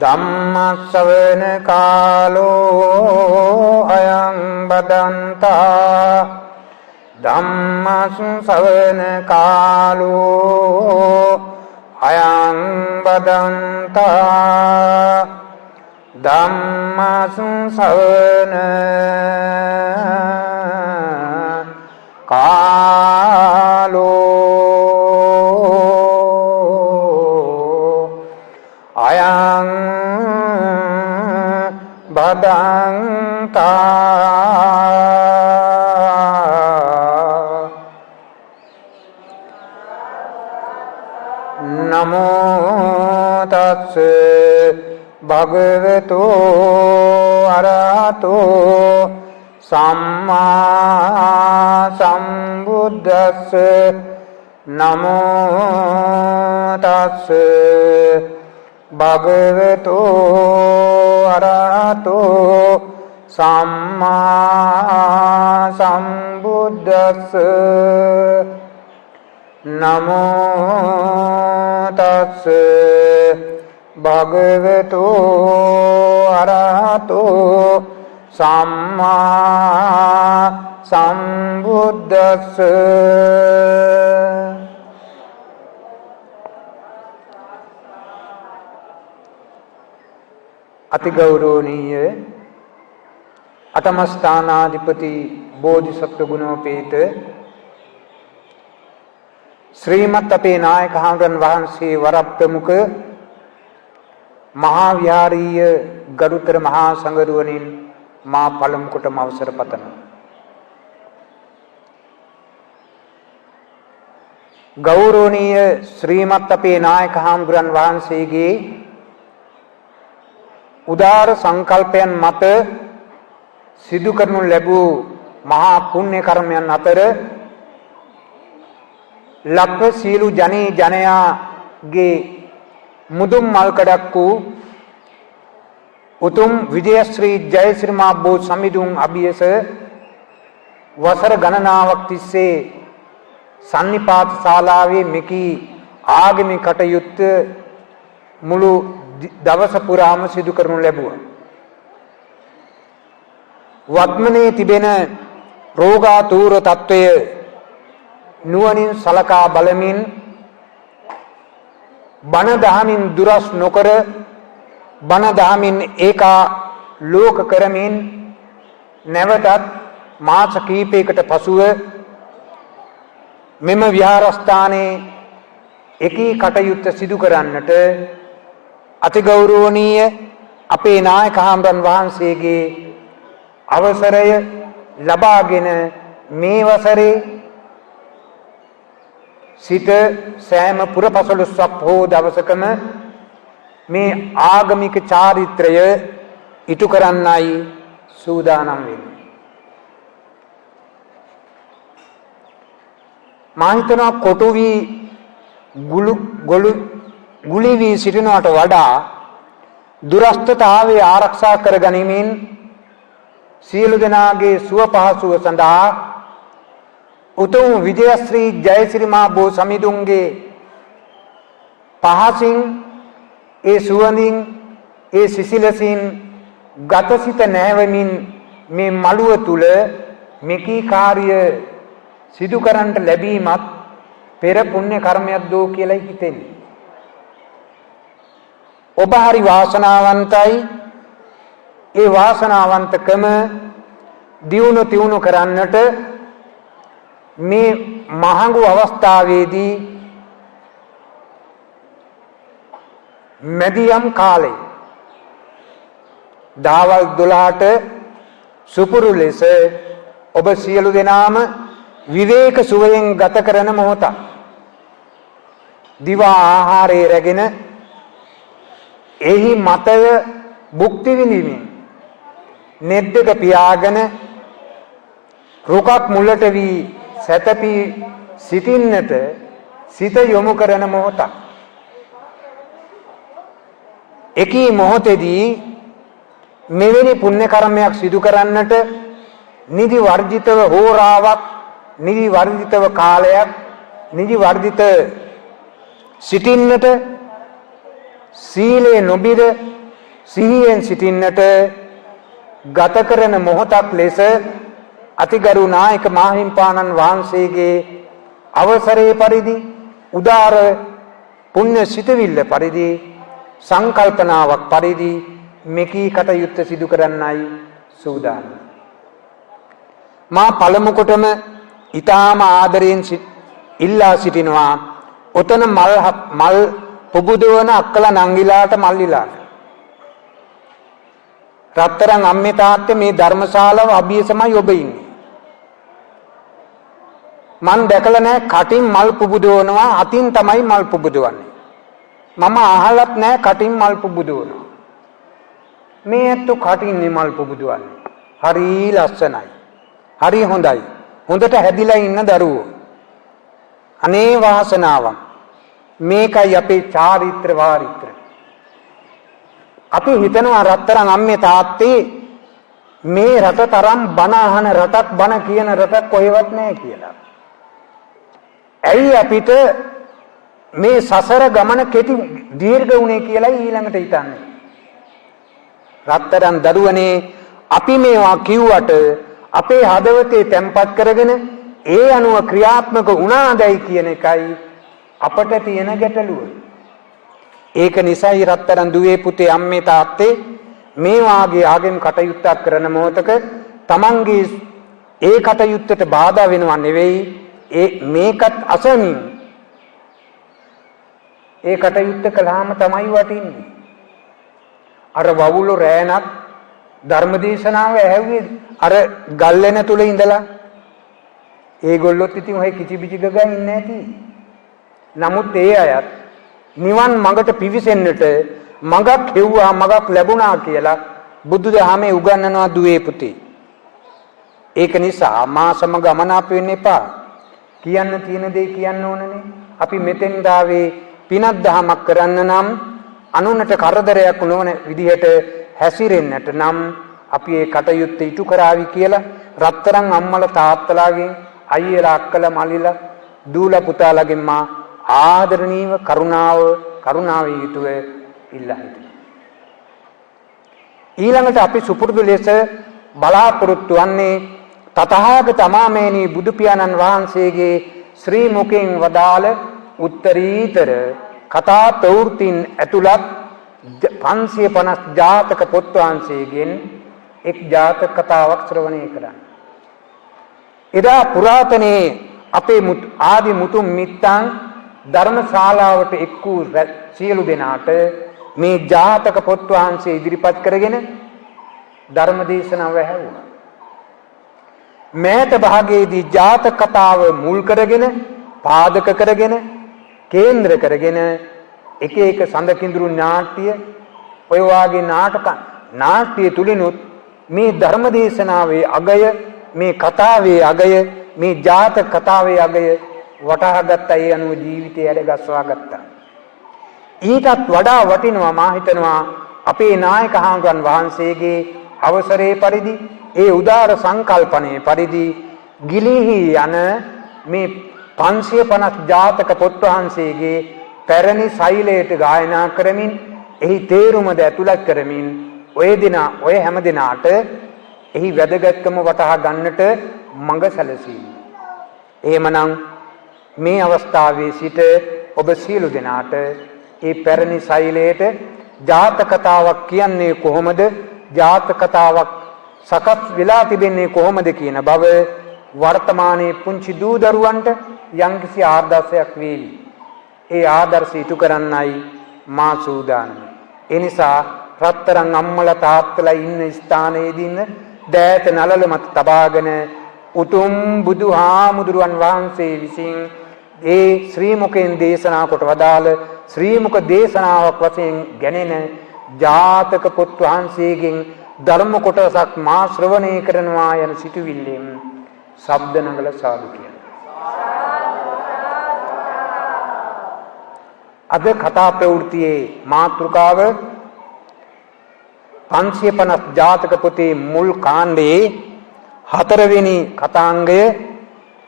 ධම්මස්සවන කාලෝ අයං බදන්තා ධම්මස්සවන කාලෝ අයං බදන්තා ධම්මස්සවන කාලෝ අයං බදන්තා නමෝ තස්ස භගවතු අරහතෝ සම්මා සම්බුද්දස්ස නමෝ තස්ස භගවතු අරහතෝ සම්මා සම්බුද්දස්ස නමෝ තස්ස භගවතු අරහතෝ සම්මා සම්බුද්දස්ස අතිගෞරවනීය අටමස්ථානාධිපති බෝධිසත්ව ගුණෝපේත ශ්‍රීමත් අපේ නායක හාමුදුරන් වහන්සේ වරප්‍රමුඛ මහා විහාරීය ගරුතර මහා සංඝරුවනින් මා පළමු කොටම අවසර පතනවා. ගෞරවනීය ශ්‍රීමත් අපේ නායක හාමුදුරන් වහන්සේගේ උදාර සංකල්පයන් මත සිදු කරනු ලැබූ මහා පුණ්‍ය කර්මයන් අතර ලක්ව සීලු ජනී ජනයාගේ මුදුන් මල්කඩක් වූ උතුම් විජයශ්‍රී ජයශ්‍රී මා බෝ සමිඳුන් අභියස වසර ගණනාවක් තිස්සේ සන්නිපාත ශාලාවේ මෙකී ආගමික කටයුත්ත මුළු දවස පුරාම සිදු කරනු ලැබුවා. වත්මනේ තිබෙන රෝගාතුර තත්වය නුවණින් සලකා බලමින් බණ දහමින් දුරස් නොකර බණ දහමින් ඒකා ලෝක කරමින් නැවතත් මාස කීපයකට පසුව මෙම විහාරස්ථානයේ එකී කටයුත්ත සිදු කරන්නට අතිගෞරවනීය අපේ නායක හාමුදුරන් වහන්සේගේ අවසරය ලබාගෙන මේ වසරේ සිට සෑම පුරපසළොස්වක් හෝ දවසකම මේ ආගමික චාරිත්‍රය ඉටු කරන්නයි සූදානම් වෙන්නේ. මා හිතනවා කොටු වී ගුලි වී සිටිනවට වඩා දුරස්ථතාවය ආරක්ෂා කර ගනිමින් සියලු දෙනාගේ සුව පහසුව සඳහා උතුම් විජයශ්‍රී ජයශ්‍රී මා බෝ සමිඳුන්ගේ පහසින් ඒ සුවඳින් ඒ සිසිලසින් ගතසිත නැවමින් මේ මළුව තුල මෙකී කාර්ය සිදු කරන්නට ලැබීමත් පෙර පුණ්‍ය කර්මයක් දෝ කියලා හිතෙන්නේ. ඔබ හරි වාසනාවන්තයි. ඒ වාසනාවන්තකම දියුණු තියුණු කරන්නට මේ මහඟු අවස්ථාවේදී මැදියම් කාලේ දහවල් 12ට සුපුරු ලෙස ඔබ සියලු දෙනාම විවේක සුවයෙන් ගත කරන මොහොත දිවා ආහාරයේ රැගෙන එහි මතය භුක්ති විඳිමින් නෙද්දක පියාගෙන රුකක් මුලට වී සැතපී සිටින්නට සිත යොමු කරන මොහොත. එකී මොහොතේදී මෙවැනි පුණ්‍ය කර්මයක් සිදු කරන්නට නිදි වර්ජිතව හෝරාවක්, නිදි වර්ජිතව කාලයක්, නිදි වර්ජිත සිටින්නට සීලේ නොබිර සිහියෙන් සිටින්නට ගත කරන මොහොතක් ලෙස අතිගරු නායක මාහිම්පාණන් වහන්සේගේ අවසරයේ පරිදි උදාර පුණ්‍ය සිතවිල්ල පරිදි සංකල්පනාවක් පරිදි මෙකී කටයුත්ත සිදු කරන්නයි සූදානම්. මා පළමු කොටම ඊටාම ආදරයෙන් ඉල්ලා සිටිනවා ඔතන මල් පුබුදවන අක්කල නංගිලාට මල්ලිලාට රත්තරන් අම්මේ තාත්තේ මේ ධර්මශාලාව අභියසමයි ඔබ ඉන්නේ. මන් දැකලා නැහැ කටින් මල් පුබුදවනවා අතින් තමයි මල් පුබුදවන්නේ. මම අහලත් නැහැ කටින් මල් පුබුදවනවා. මේ ඇත්තු කටින් මල් පුබුදවන්නේ. හරි ලස්සනයි. හරි හොඳයි. හොඳට හැදිලා ඉන්න දරුවෝ. අනේ වාසනාවක්. මේකයි අපේ චාරිත්‍ර වාරිත්‍ර. අපි හිතනවා රත්තරන් අම්මේ තාත්තේ මේ රට තරම් බණ අහන රටක් බණ කියන රටක් කොහෙවත් නැහැ කියලා. ඇයි අපිට මේ සසර ගමන කෙටි දීර්ඝ වුණේ කියලා ඊළඟට හිතන්නේ. රත්තරන් දරුවනේ අපි මේවා කිව්වට අපේ හදවතේ තැම්පත් කරගෙන ඒ අනුව ක්‍රියාත්මක වුණාදයි කියන එකයි අපට තියෙන ගැටලුව. ඒක නිසායි රත්තරන් දුවේ පුතේ අම්මේ තාත්තේ මේ වාගේ ආගම් කටයුත්තක් කරන මොහොතක තමන්ගේ ඒ කටයුත්තට බාධා වෙනව නෙවෙයි මේකත් අසමින් ඒ කටයුත්ත කළාම තමයි වටින්නේ. අර වවුල රෑනක් ධර්මදේශනාව ඇහුවේ අර ගල්ලෙන තුල ඉඳලා ඒගොල්ලොත් ඉතින් ඔය කිචිබිචි ගගා ඉන්නේ නැති. නමුත් ඒ අයත් නිවන් මඟට පිවිසෙන්නට මඟක් හෙව්වා මඟක් ලැබුණා කියලා බුදුදහමේ උගන්වනවා දුවේ පුතේ. ඒක නිසා මා සමග අමනාප වෙන්න එපා. කියන්න තියෙන දේ කියන්න ඕනනේ. අපි මෙතෙන් දාවේ පිනක් දහමක් කරන්න නම් අනුන්ට කරදරයක් නොවන විදිහට හැසිරෙන්නට නම් අපි ඒ කටයුත්ත ඉටු කරાવી කියලා රත්තරන් අම්මලා තාත්තලාගෙන් අයියලා අක්කලා මල්ලිලා දූලා පුතාලාගෙන් මා ආදරණීය කරුණාවේ යුතුව ඉල්ලා හිටිනවා. ඊළඟට අපි සුපුරුදු ලෙස බලාපොරොත්තු වන්නේ තථාගත අමාමේනී බුදු පියාණන් වහන්සේගේ ශ්‍රී මුඛයෙන් වදාළ උත්තරීතර කතා ප්‍රවෘත්තින් ඇතුළත් 550 ජාතක පොත් වහන්සේගෙන් එක් ජාතක කතාවක් ශ්‍රවණය කරන්න. එදා පුරාතනයේ අපේ ආදි මුතුන් මිත්තන් ධර්මශාලාවට එක් වූ සියලු දෙනාට මේ ජාතක පොත් වහන්සේ ඉදිරිපත් කරගෙන ධර්ම දේශනාව ඇහුවා. මේත භාගයේදී ජාතක කතාව මුල් කරගෙන පාදක කරගෙන කේන්ද්‍ර කරගෙන එක එක සඳකිඳුරු නාට්‍ය ඔය වාගේ නාට්‍ය තුලිනුත් මේ ධර්ම දේශනාවේ අගය මේ කතාවේ අගය මේ ජාතක කතාවේ අගය වටහා ගත්තා. ඒ අනුව ජීවිතය ඇඩගස්වා ගත්තා. ඊටත් වඩා වටිනවා මා හිතනවා අපේ නායක හාමුදුරන් වහන්සේගේ අවසරයේ පරිදි ඒ උදාර සංකල්පනයේ පරිදි ගිලිහි යන මේ 550 ජාතක පොත් වහන්සේගේ පැරණි ශෛලයට ගායනා කරමින් එහි තේරුමද ඇතුළත් කරමින් ඔය හැම දිනාට එහි වැදගත්කම වටහා ගන්නට මඟ සැලසීම. එහෙමනම් මේ අවස්ථාවේ සිට ඔබ සියලු දෙනාට ඒ පැරණි ශෛලයට ජාතක කතාවක් කියන්නේ කොහොමද, ජාතක කතාවක් සකස් වෙලා තිබෙන්නේ කොහොමද කියන බව වර්තමානයේ පුංචි දූ දරුවන්ට යම්කිසි ආදර්ශයක් වේවි. ඒ ආදර්ශය ඉටු කරන්නයි මා සූදානම්. ඒ නිසා රත්තරන් අම්මලා තාත්තලා ඉන්න ස්ථානයේදී දෑත නලල මත තබාගෙන උතුම් බුදුහාමුදුරුවන් වහන්සේ විසින් ඒ ශ්‍රී මුඛයෙන් දේශනා කොට වදාළ ශ්‍රී මුඛ දේශනාවක් වශයෙන් ගැනෙන ජාතක පොත් වහන්සේගෙන් ධර්ම කොටසක් මා ශ්‍රවණය කරනවා යන සිතුවිල්ලෙන් ශබ්ද නගල සාදු කියන. අද කතා ප්‍රවෘත්තියේ මාතෘකාව 550 ජාතක පොතේ මුල් කාණ්ඩයේ 4 වෙනි කතාංගය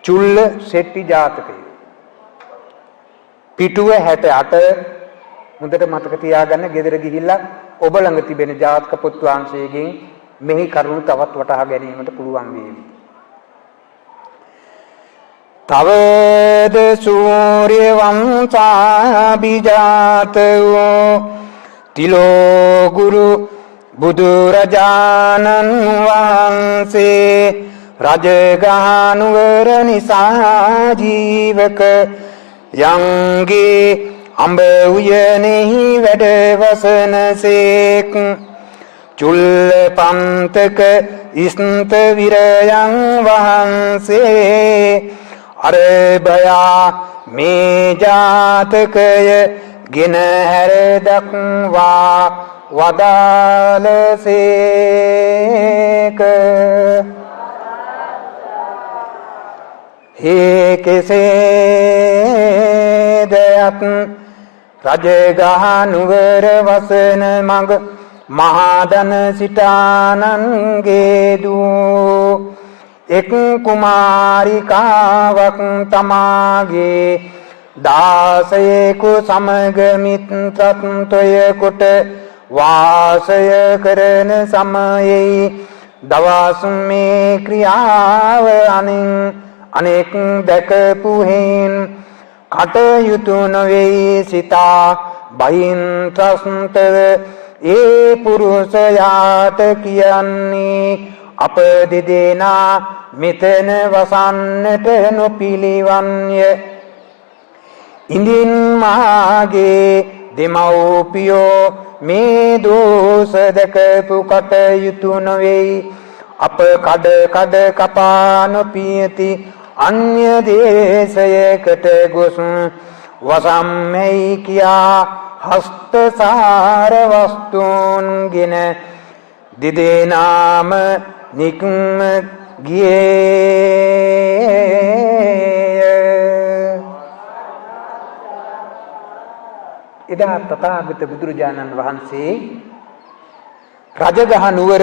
චුල්ල සෙට්ටි ජාතකය. පිටුව 68 හොඳට මතක තියාගන්න. ගෙදර ගිහිල්ලා ඔබ ළඟ තිබෙන ජාතක පොත් වංශයෙන් මෙහි කරුණු තවත් වටහා ගැනීමට පුළුවන් වේවි. තවද සූර්ය වංශාභිජාතෝ තිලෝ ගුරු බුදුරජාණන් වහන්සේ රජගහනුවර නිසා ජීවක යංගේ අඹ උයනෙහි වැඩ වසනසේක් චුල්ල පන්තක ඉස්ත විරයන් වහන්සේ අරබයා මේ ජාතකය ගෙන හැර දක්වා වදාළසේක. හේ කෙසේදයත් රජගහනුවර වසන මඟ මහදන සිටානන්ගේ දූ එක් කුමාරිකාවක් තමාගේ දාසයෙකු සමග මිත්‍රත්වය කොට වාසය කරන සමයෙහි දවස් මේ ක්‍රියාව අනෙක් දැකපු හේන් කටයුතු නොවේ සිතා බයින් ත්‍රස්තව ඒ පුරුෂයාට කියන්නේ අප දෙදෙනා මෙතන වසන්නට නොපිළිවන්ය. ඉඳින් මාගේ දෙමව්පියෝ මේ දෝෂ දැකපු කටයුතු නොවේ. අප කඩ කපා නොපියති අන්‍ය දේශයකට ගොස් වසම්මෙයි කියා හස්තසාර වස්තුන්ගෙන දෙදෙනාම නික්ම ගියේය. එදා තථාගත බුදුරජාණන් වහන්සේ රජගහ නුවර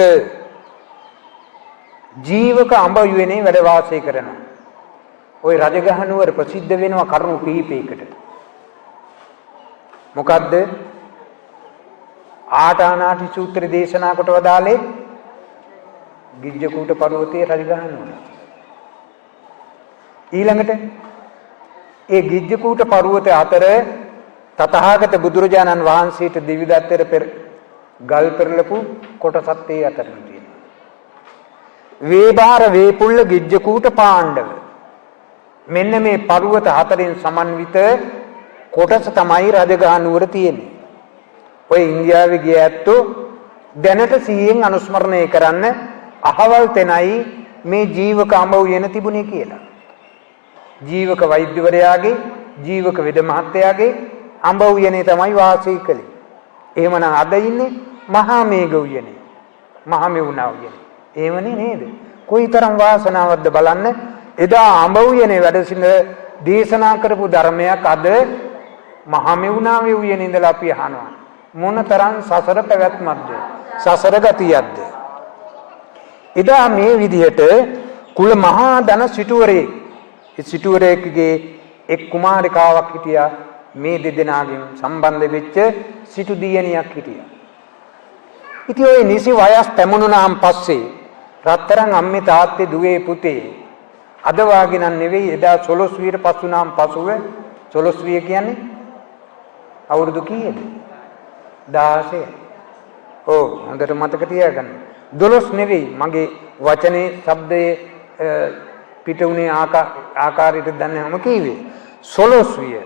ජීවක අඹ යුවනේ වැඩ වාසය කරනවා. ওই රජගහ නුවර ප්‍රසිද්ධ වෙනවා කරුණු කිහිපයකට. මොකද්ද? ආටානාටි සූත්‍ර දේශනා කොට වදාලේ ගිජ්ජකූට පර්වතයේ රජගහ නුවර. ඊළඟට ඒ ගිජ්ජකූට පර්වතය අතර තථාගත බුදුරජාණන් වහන්සේට දිවිදත්තර පෙර ගල් පෙරලපු කොටසත් ඒ අතර තියෙනවා. වේබාර වේපුල්ල ගිජ්ජකූට පාණ්ඩව මෙන්න මේ පර්වත හතරෙන් සමන්විත කොටස තමයි රජගහ නුවර තියෙන්නේ. ඔය ඉන්දියාවේ ගිය ඇත්තෝ දැනට සිහියෙන් අනුස්මරණය කරන්න අහවල් තැනයි මේ ජීවක අඹ උයන තිබුණේ කියලා. ජීවක වෛද්‍යවරයාගේ ජීවක වෙද මහත්තයාගේ අඹ උයනේ තමයි වාසය කළේ. එහෙමනම් අද ඉන්නේ මහා මේඝ උයනේ. මහා මෙවුනා උයනේ. එහෙමනේ නේද? කොයිතරම් වාසනාවක්ද බලන්න. එදා අඹ උයනේ වැඩ සිට දේශනා කරපු ධර්මයක් අද මහා මෙවුනාවේ උයනේ ඉඳලා අපි අහනවා. මොනතරම් සසර පැවැත්මක්ද? සසර ගතියක්ද? එදා මේ විදිහට කුල මහා ධන සිටුවරේ සිටුවරේකගේ එක් කුමාරිකාවක් හිටියා. මේ දෙදෙනාගෙන් සම්බන්ධ වෙච්ච සිටු දියණියක් හිටියා. ඉතින් ওই නිසි වයස් පැමුණුනාන් පස්සේ රත්තරන් අම්මේ තාත්තේ දුවේ පුතේ අද වාගේ නම් නෙවෙයි එදා 12 විතර පසුනාන් පසුව 12 විය කියන්නේ අවුරුදු කීයද? 16. ඔව් හොඳට මතක තියාගන්න. 12 නෙවෙයි මගේ වචනේ શબ્දයේ පිට උනේ ආකාරයට දන්නේ හැම කීවේ 16 විය.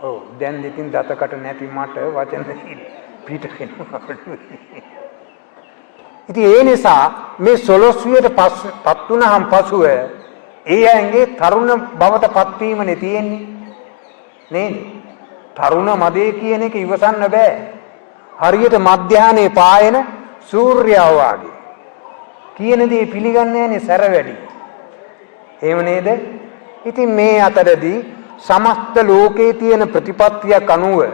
ඔව් දැන් ඉතින් දතකට නැති මට වචන පිට වෙනවා. ඉතින් ඒ නිසා මේ 12 වියට පත් වුණාන් පසුව ඒ අයගේ තරුණ බවට පත්වීමනේ තියෙන්නේ නේද? තරුණ මදේ කියන එක ඉවසන්න බෑ. හරියට මධ්‍යාහනේ පායන සූර්යයා වගේ. කියන දේ පිළිගන්නේ නැනේ සැර වැඩි. එහෙම නේද? ඉතින් මේ අතරදී සමස්ත ලෝකේ තියෙන ප්‍රතිපත්තියක් අනුව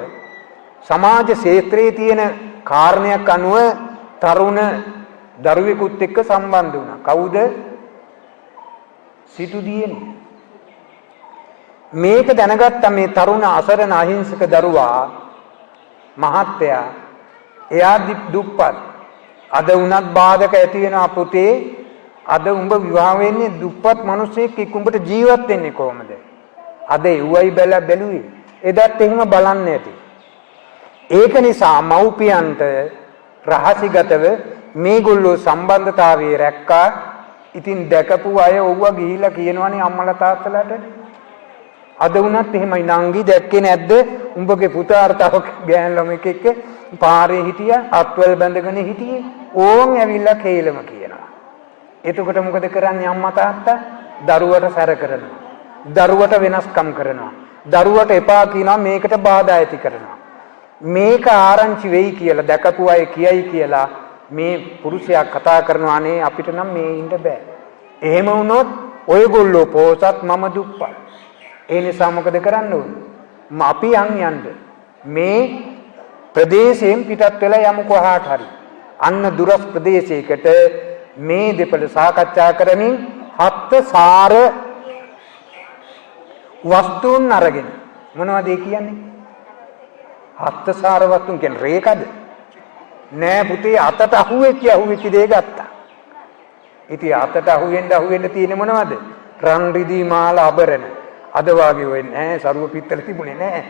සමාජ ක්ෂේත්‍රයේ තියෙන කාරණයක් අනුව තරුණ දරුවෙකුත් එක්ක සම්බන්ධ වුණා. කවුද? සිටු දියණිය. මේක දැනගත්ත මේ තරුණ අසරණ අහිංසක දරුවා මහත්තයා එයා දුප්පත්. අද උනත් බාධක ඇති වෙනවා පුතේ. අද උඹ විවාහ වෙන්නේ දුප්පත් මිනිස්සෙක් එක්ක උඹට ජීවත් වෙන්නේ කොහොමද? අද එව්වයි බැලුවේ. එදත් එහෙම බලන්නේ නැති. ඒක නිසා මව්පියන්ට රහසිගතව මේගොල්ලෝ සම්බන්ධතාවයේ රැක්කා. ඉතින් දැකපු අය ඔව්ව ගිහිලා කියනවනේ අම්මලා තාත්තලාට. අද වුණත් එහෙමයි නංගි දැක්කේ නැද්ද? උඹගේ පුතා අර්ථව ගෑන් ළමෙක් එක්ක පාරේ හිටියා අත්වල බැඳගෙන හිටියේ. ඕන් ඇවිල්ලා කේලම කියනවා. එතකොට මොකද කරන්නේ අම්මා තාත්තා? දරුවට සැර කරනවා. දරුවට වෙනස්කම් කරනවා. දරුවට එපා කියනවා මේකට බාධා ඇති කරනවා. මේක ආරංචි වෙයි කියලා දැකපු අය කියයි කියලා මේ පුරුෂයා කතා කරනවා නේ අපිට නම් මේ ඉන්න බෑ. එහෙම වුණොත් ඔයගොල්ලෝ පොසත් මම දුප්පත්. ඒ නිසා මොකද කරන්න ඕනේ? අපි යන්න මේ ප්‍රදේශයෙන් පිටත් වෙලා යමු කොහාට හරි. අන්න දුරස් ප්‍රදේශයකට මේ දෙපළ සාකච්ඡා කරමින් හත්සාර වස්තුන් අරගෙන මොනවද ඒ කියන්නේ? හත්සාර වස්තුන් කියන්නේ රේකද? නෑ පුතේ අතට අහුවෙච්ච දේ ගත්තා. ඉතින් අතට අහුවෙන්න තියෙන්නේ මොනවද? රන් රිදී මාල ආභරණ. අද වාගේ වෙන්නේ නෑ සරුව පිත්තල තිබුණේ නෑ.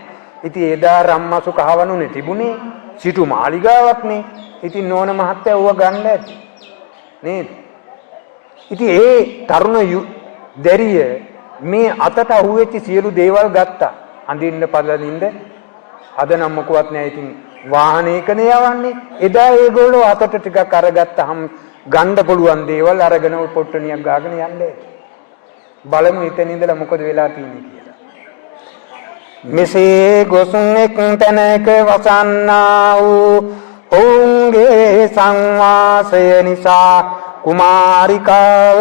ඉතින් එදා රම්මසු කහවණුනේ තිබුණේ සිටු මාලිගාවක් නේ. ඉතින් නෝන මහත්තයා ඌව ගන්න ඇති. නේද? ඉතින් ඒ තරුණ දැරිය මේ අතට අහුවෙච්ච සියලු දේවල් ගත්තා. අඳින්න පළඳින්න අද නම් මොකවත් නෑ. ඉතින් වාහනයකනේ යවන්නේ. එදා ඒගොල්ලෝ අතට ටිකක් අරගත්තහම ගන්න පුළුවන් දේවල් අරගෙන පොට්ටනියක් ගාගෙන යන්නේ. බලමු එතන ඉඳලා මොකද වෙලා තියෙන්නේ කියලා. මෙසේ ගොසුන් එක් තැනක වසන්නා වූ ඔවුන්ගේ සංවාසය නිසා කුමාරිකාව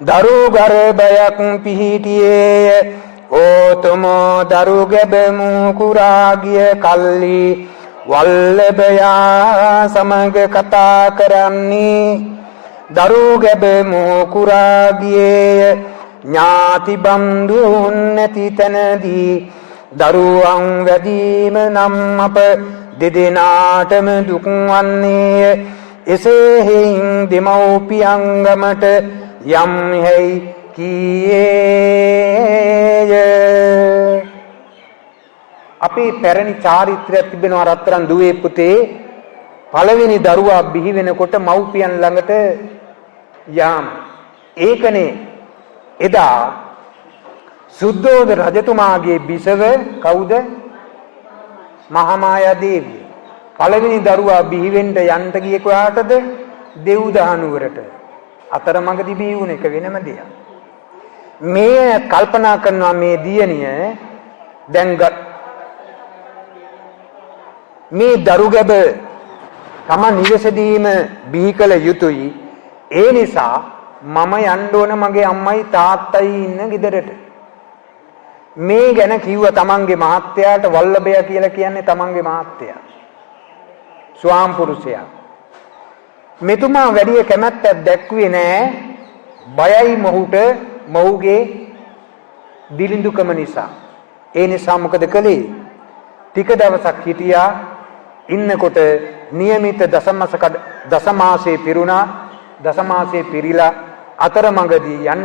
දරු ගර්භයක් පිහිටියේය. ඕතමෝ දරු ගැබමු කුරා ගිය කල්ලි වල්ලභයා සමග කතා කරන්නේ. දරු ගැබමු කුරා ගියේය ඥාති බන්දුන් නැති තැනදී දරුවන් වැඩිම නම් අප දෙදෙනාටම දුක් වන්නේය. එසේ හේයින් දෙමව්පියංගමට යම් හැයි කීයේය. අපේ පැරණි චාරිත්‍රයක් තිබෙනවා රත්තරන් දුවේ පුතේ. පළවෙනි දරුවා බිහි වෙනකොට මව්පියන් ළඟට යාම. ඒකනේ එදා සුද්ධෝදන රජතුමාගේ බිසව කවුද? මහාමායා දේවිය. පළවෙනි දරුවා බිහි වෙන්න යන්න ගියේ කොහාටද? දෙව්දහනුවරට. අතරමඟදී බිහි වුණ එක වෙනම දෙයක්. මේ කල්පනා කරනවා මේ දියණිය දැන් මේ දරු ගැබ තමන් නිවසේදීම බිහි කළ යුතුයි. ඒ නිසා මම යන්න ඕන මගේ අම්මයි තාත්තයි ඉන්න ගෙදරට. මේ ගැන කිව්ව තමන්ගේ මහත්තයාට. වල්ලභයා කියලා කියන්නේ තමන්ගේ මහත්තයා. ස්වාම පුරුෂයා. මෙතුමා වැඩි කැමැත්තක් දැක්ුවේ නෑ. බයයි මොහුට මොහුගේ දිලිඳුකම නිසා. ඒ නිසා මොකද කළේ? ටික දවසක් හිටියා. ඉන්නකොට નિયમિત දසමාසේ පිරුණා. දසමාසේ පිරීලා අතරමඟදී යන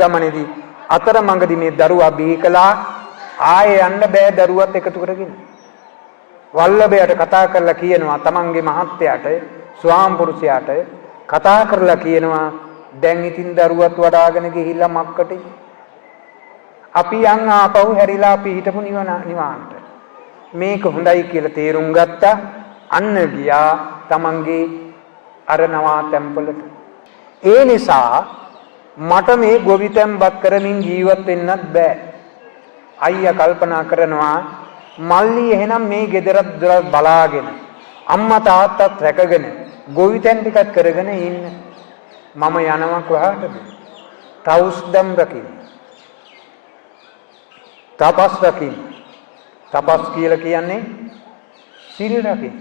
ගමනේදී අතරමඟදී මේ දරුවා බිහි කළා. ආයේ යන්න බෑ දරුවත් එකතු කරගෙන. වල්ලභයාට කතා කරලා කියනවා තමන්ගේ මහත්තයාට ස්වාම පුරුෂයාට කතා කරලා කියනවා දැන් ඉතින් දරුවත් වඩාගෙන ගිහිල්ලා මක්කට අපි යන් ආපහු හැරිලා අපි හිටපු නිවාන්ට. මේක හොඳයි කියලා තේරුම් ගත්තා. අන්න ගියා තමන්ගේ අර නවා තැම්පලට. ඒ නිසා මට මේ ගොවිතැන්පත් කරමින් ජීවත් වෙන්නත් බෑ. අයියා කල්පනා කරනවා මල්ලි එහෙනම් මේ ගෙදරත් දොරත් බලාගෙන අම්මා තාත්තත් රැකගෙන ගොවිතැන් ටිකක් කරගෙන ඉන්න. මම යනවා කොහාටද? තවුස්දම් රකින්න. තපස් රකින්න. තපස් කියලා කියන්නේ සීල රකින්න.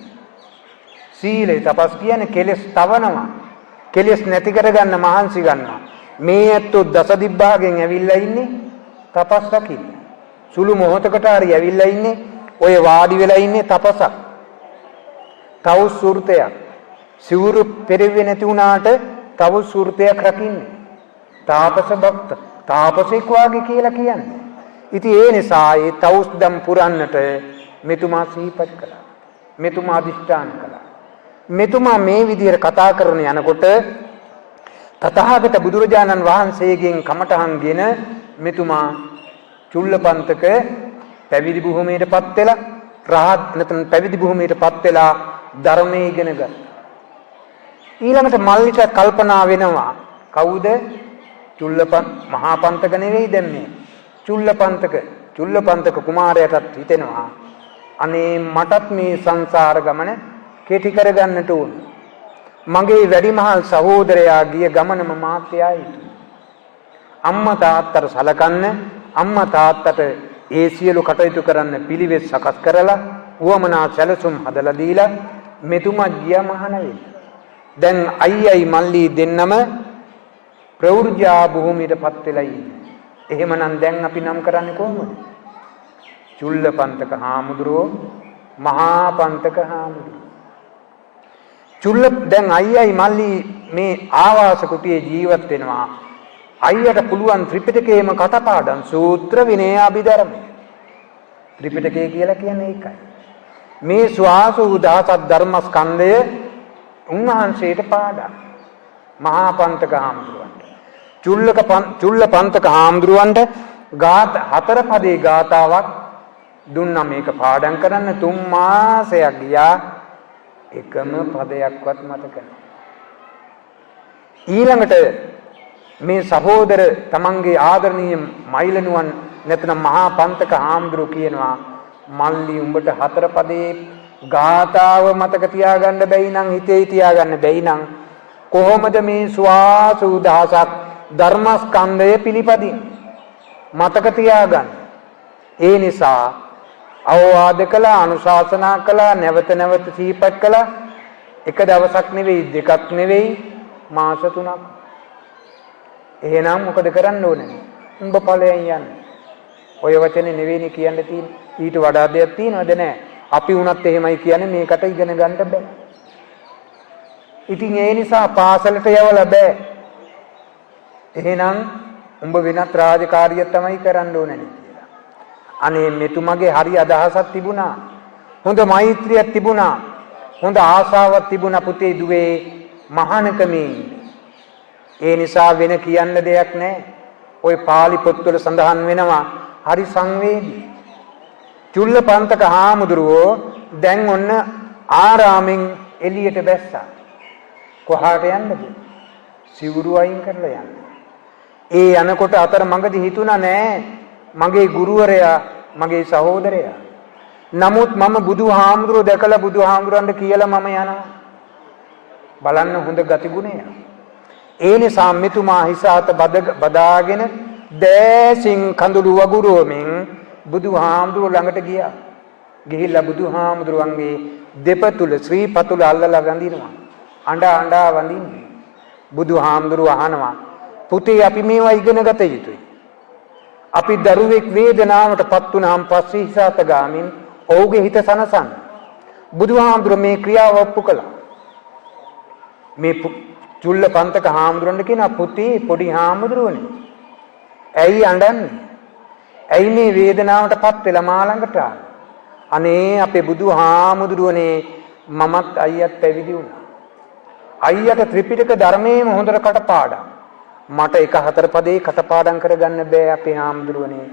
සීලේ තපස් කියන්නේ කෙලස් තවනවා. කෙලස් නැති කරගන්න මහන්සි ගන්නවා. මේ ඇත්තෝ දස දිබ්බාගෙන් ඇවිල්ලා ඉන්නේ තපස් රකින්න. සුළු මොහොතකට හරි ඇවිල්ලා ඉන්නේ ඔය වාඩි වෙලා ඉන්නේ තපසක්. තව සූර්තයක් සිවුරු පෙරෙන්නේ නැති වුණාට තව සූර්තයක් රකින්නේ. තාපස භක්ත තාපසෙක් වාගේ කියලා කියන්නේ. ඉතින් ඒ නිසා ඒ තවුස්දම් පුරන්නට මෙතුමා සිහිපත් කළා. මෙතුමා අධිෂ්ඨාන කළා. මෙතුමා මේ විදිහට කතා කරන යනකොට තථාගත බුදුරජාණන් වහන්සේගෙන් කමඨහන්ගෙන මෙතුමා චුල්ලපන්තක පැවිදි භූමියටපත් වෙලා රහත් නැත්නම් පැවිදි භූමියටපත් වෙලා ධර්මයේ ඉගෙන ගත්තා. ඊළඟට මල්ලිට කල්පනා වෙනවා කවුද? මහා පන්තක නෙවෙයි දැන් මේ චුල්ලපන්තක කුමාරයාටත් හිතෙනවා අනේ මටත් මේ සංසාර ගමන කෙටි කරගන්නට ඕන. මගේ වැඩිමහල් සහෝදරයා ගිය ගමනම මාත් යයි යුතුයි. අම්මා තාත්තට සලකන්න, අම්මා තාත්තට ඒ සියලු කටයුතු කරන්න පිළිවෙත් සකස් කරලා උවමනා සැලසුම් හදලා දීලා මෙතුමා ගියා මහාන වෙන්න. දැන් අයියයි මල්ලි දෙන්නම ප්‍රවෘජා භූමියටපත් වෙලා ඉන්නේ. එහෙමනම් දැන් අපි නම් කරන්නේ කොහොමද? චුල්ලපන්තක හාමුදුරුවෝ මහා පන්තක හාමුදුරුවෝ. දැන් අයියයි මල්ලි මේ ආවාස කුටියේ ජීවත් වෙනවා. අයියට පුළුවන් ත්‍රිපිටකයේම කටපාඩම් සූත්‍ර විනය අභිධර්ම. ත්‍රිපිටකය කියලා කියන්නේ ඒකයි. මේ ස්වාසූ දහසක් ධර්මස්කන්ධය උන්වහන්සේට පාඩම්. මහා පන්තක හාමුදුරුවන්ට. චුල්ලපන්තක හාමුදුරුවන්ට හතර පදේ ගාතාවක් දුන්නා මේක පාඩම් කරන්න 3 මාසයක් ගියා. එකම පදයක්වත් මතක නැහැ. ඊළඟට මේ සහෝදර තමන්ගේ ආදරණීය මයිලනුවන් නැත්නම් මහා පන්තක හාමුදුරුවෝ කියනවා මල්ලි උඹට හතර පදේ ගාතාව මතක තියාගන්න බැයි නම් හිතේ තියාගන්න බැයි නම් කොහොමද මේ ස්වාසූ දහසක් ධර්මස්කන්ධය පිළිපදින් මතක තියාගන්න. ඒ නිසා අවවාද කළා, අනුශාසනා කළා, නැවත නැවත සිහිපත් කළා. එක දවසක් නෙවෙයි, දෙකක් නෙවෙයි, මාස 3ක්. එහෙනම් මොකද කරන්න ඕනේ? උඹ ඵලයෙන් යන්න. ඔය වචනේ නෙවෙයිනේ කියන්න තියෙන්නේ. ඊට වඩා දෙයක් තියෙනවද නැහැ? අපි වුණත් එහෙමයි කියන්නේ මේකට ඉගෙන ගන්න බෑ. ඉතින් ඒ නිසා පාසලට යවලා බෑ. එහෙනම් උඹ වෙනත් රාජකාරියක් තමයි කරන්න ඕනේ කියලා. අනේ මෙතුමගේ හරි අදහසක් තිබුණා. හොඳ මෛත්‍රියක් තිබුණා. හොඳ ආසාවක් තිබුණා පුතේ දුවේ මහානකමේ. ඒ නිසා වෙන කියන්න දෙයක් නැහැ. ওই පාලි පොත්වල සඳහන් වෙනවා හරි සංවේදී. චුල්ලපන්තක හාමුදුරුවෝ දැන් ඔන්න ආරාමෙන් එළියට බැස්සා. කොහාට යන්නද? සිවුරු අයින් කරලා යන්න. ඒ යනකොට අතර මඟදී හිතුණා නෑ මගේ ගුරුවරයා මගේ සහෝදරයා. නමුත් මම බුදුහාමුදුරුවෝ දැකලා බුදුහාමුදුරන්ට කියලා මම යනවා. බලන්න හොඳ ගතිගුණය. ඒ නිසා මෙතුමා හිස අත බදාගෙන දෑසින් කඳුළු වගුරුවමින් බුදුහාමුදුරුවෝ ළඟට ගියා. ගිහිල්ලා බුදුහාමුදුරුවන්ගේ දෙපතුල ශ්‍රී පතුල අල්ලලා වඳිනවා. අඬා වඳින්නේ. බුදුහාමුදුරුවෝ අහනවා පුතේ අපි මේවා ඉගෙන ගත යුතුයි. අපි දරුවෙක් වේදනාවටපත් වුණාම පස්සේ හිස අත ගාමින් ඔහුගේ හිත සනසන්න. බුදුහාමුදුරුවෝ මේ ක්‍රියාව ඔප්පු කළා. මේ චුල්ලපන්තක හාමුදුරන්ට කියනවා පුතේ පොඩි හාමුදුරුවනේ. ඇයි අඬන්නේ? ඇයි මේ වේදනාවටපත් වෙලා මා ළඟට ආවේ? අනේ අපේ බුදුහාමුදුරුවනේ මමත් අයියත් පැවිදි වුණා. අයියට ත්‍රිපිටක ධර්මයේම හොඳට කටපාඩම්. මට එක හතර පදේ කටපාඩම් කරගන්න බෑ අපේ හාමුදුරුවනේ.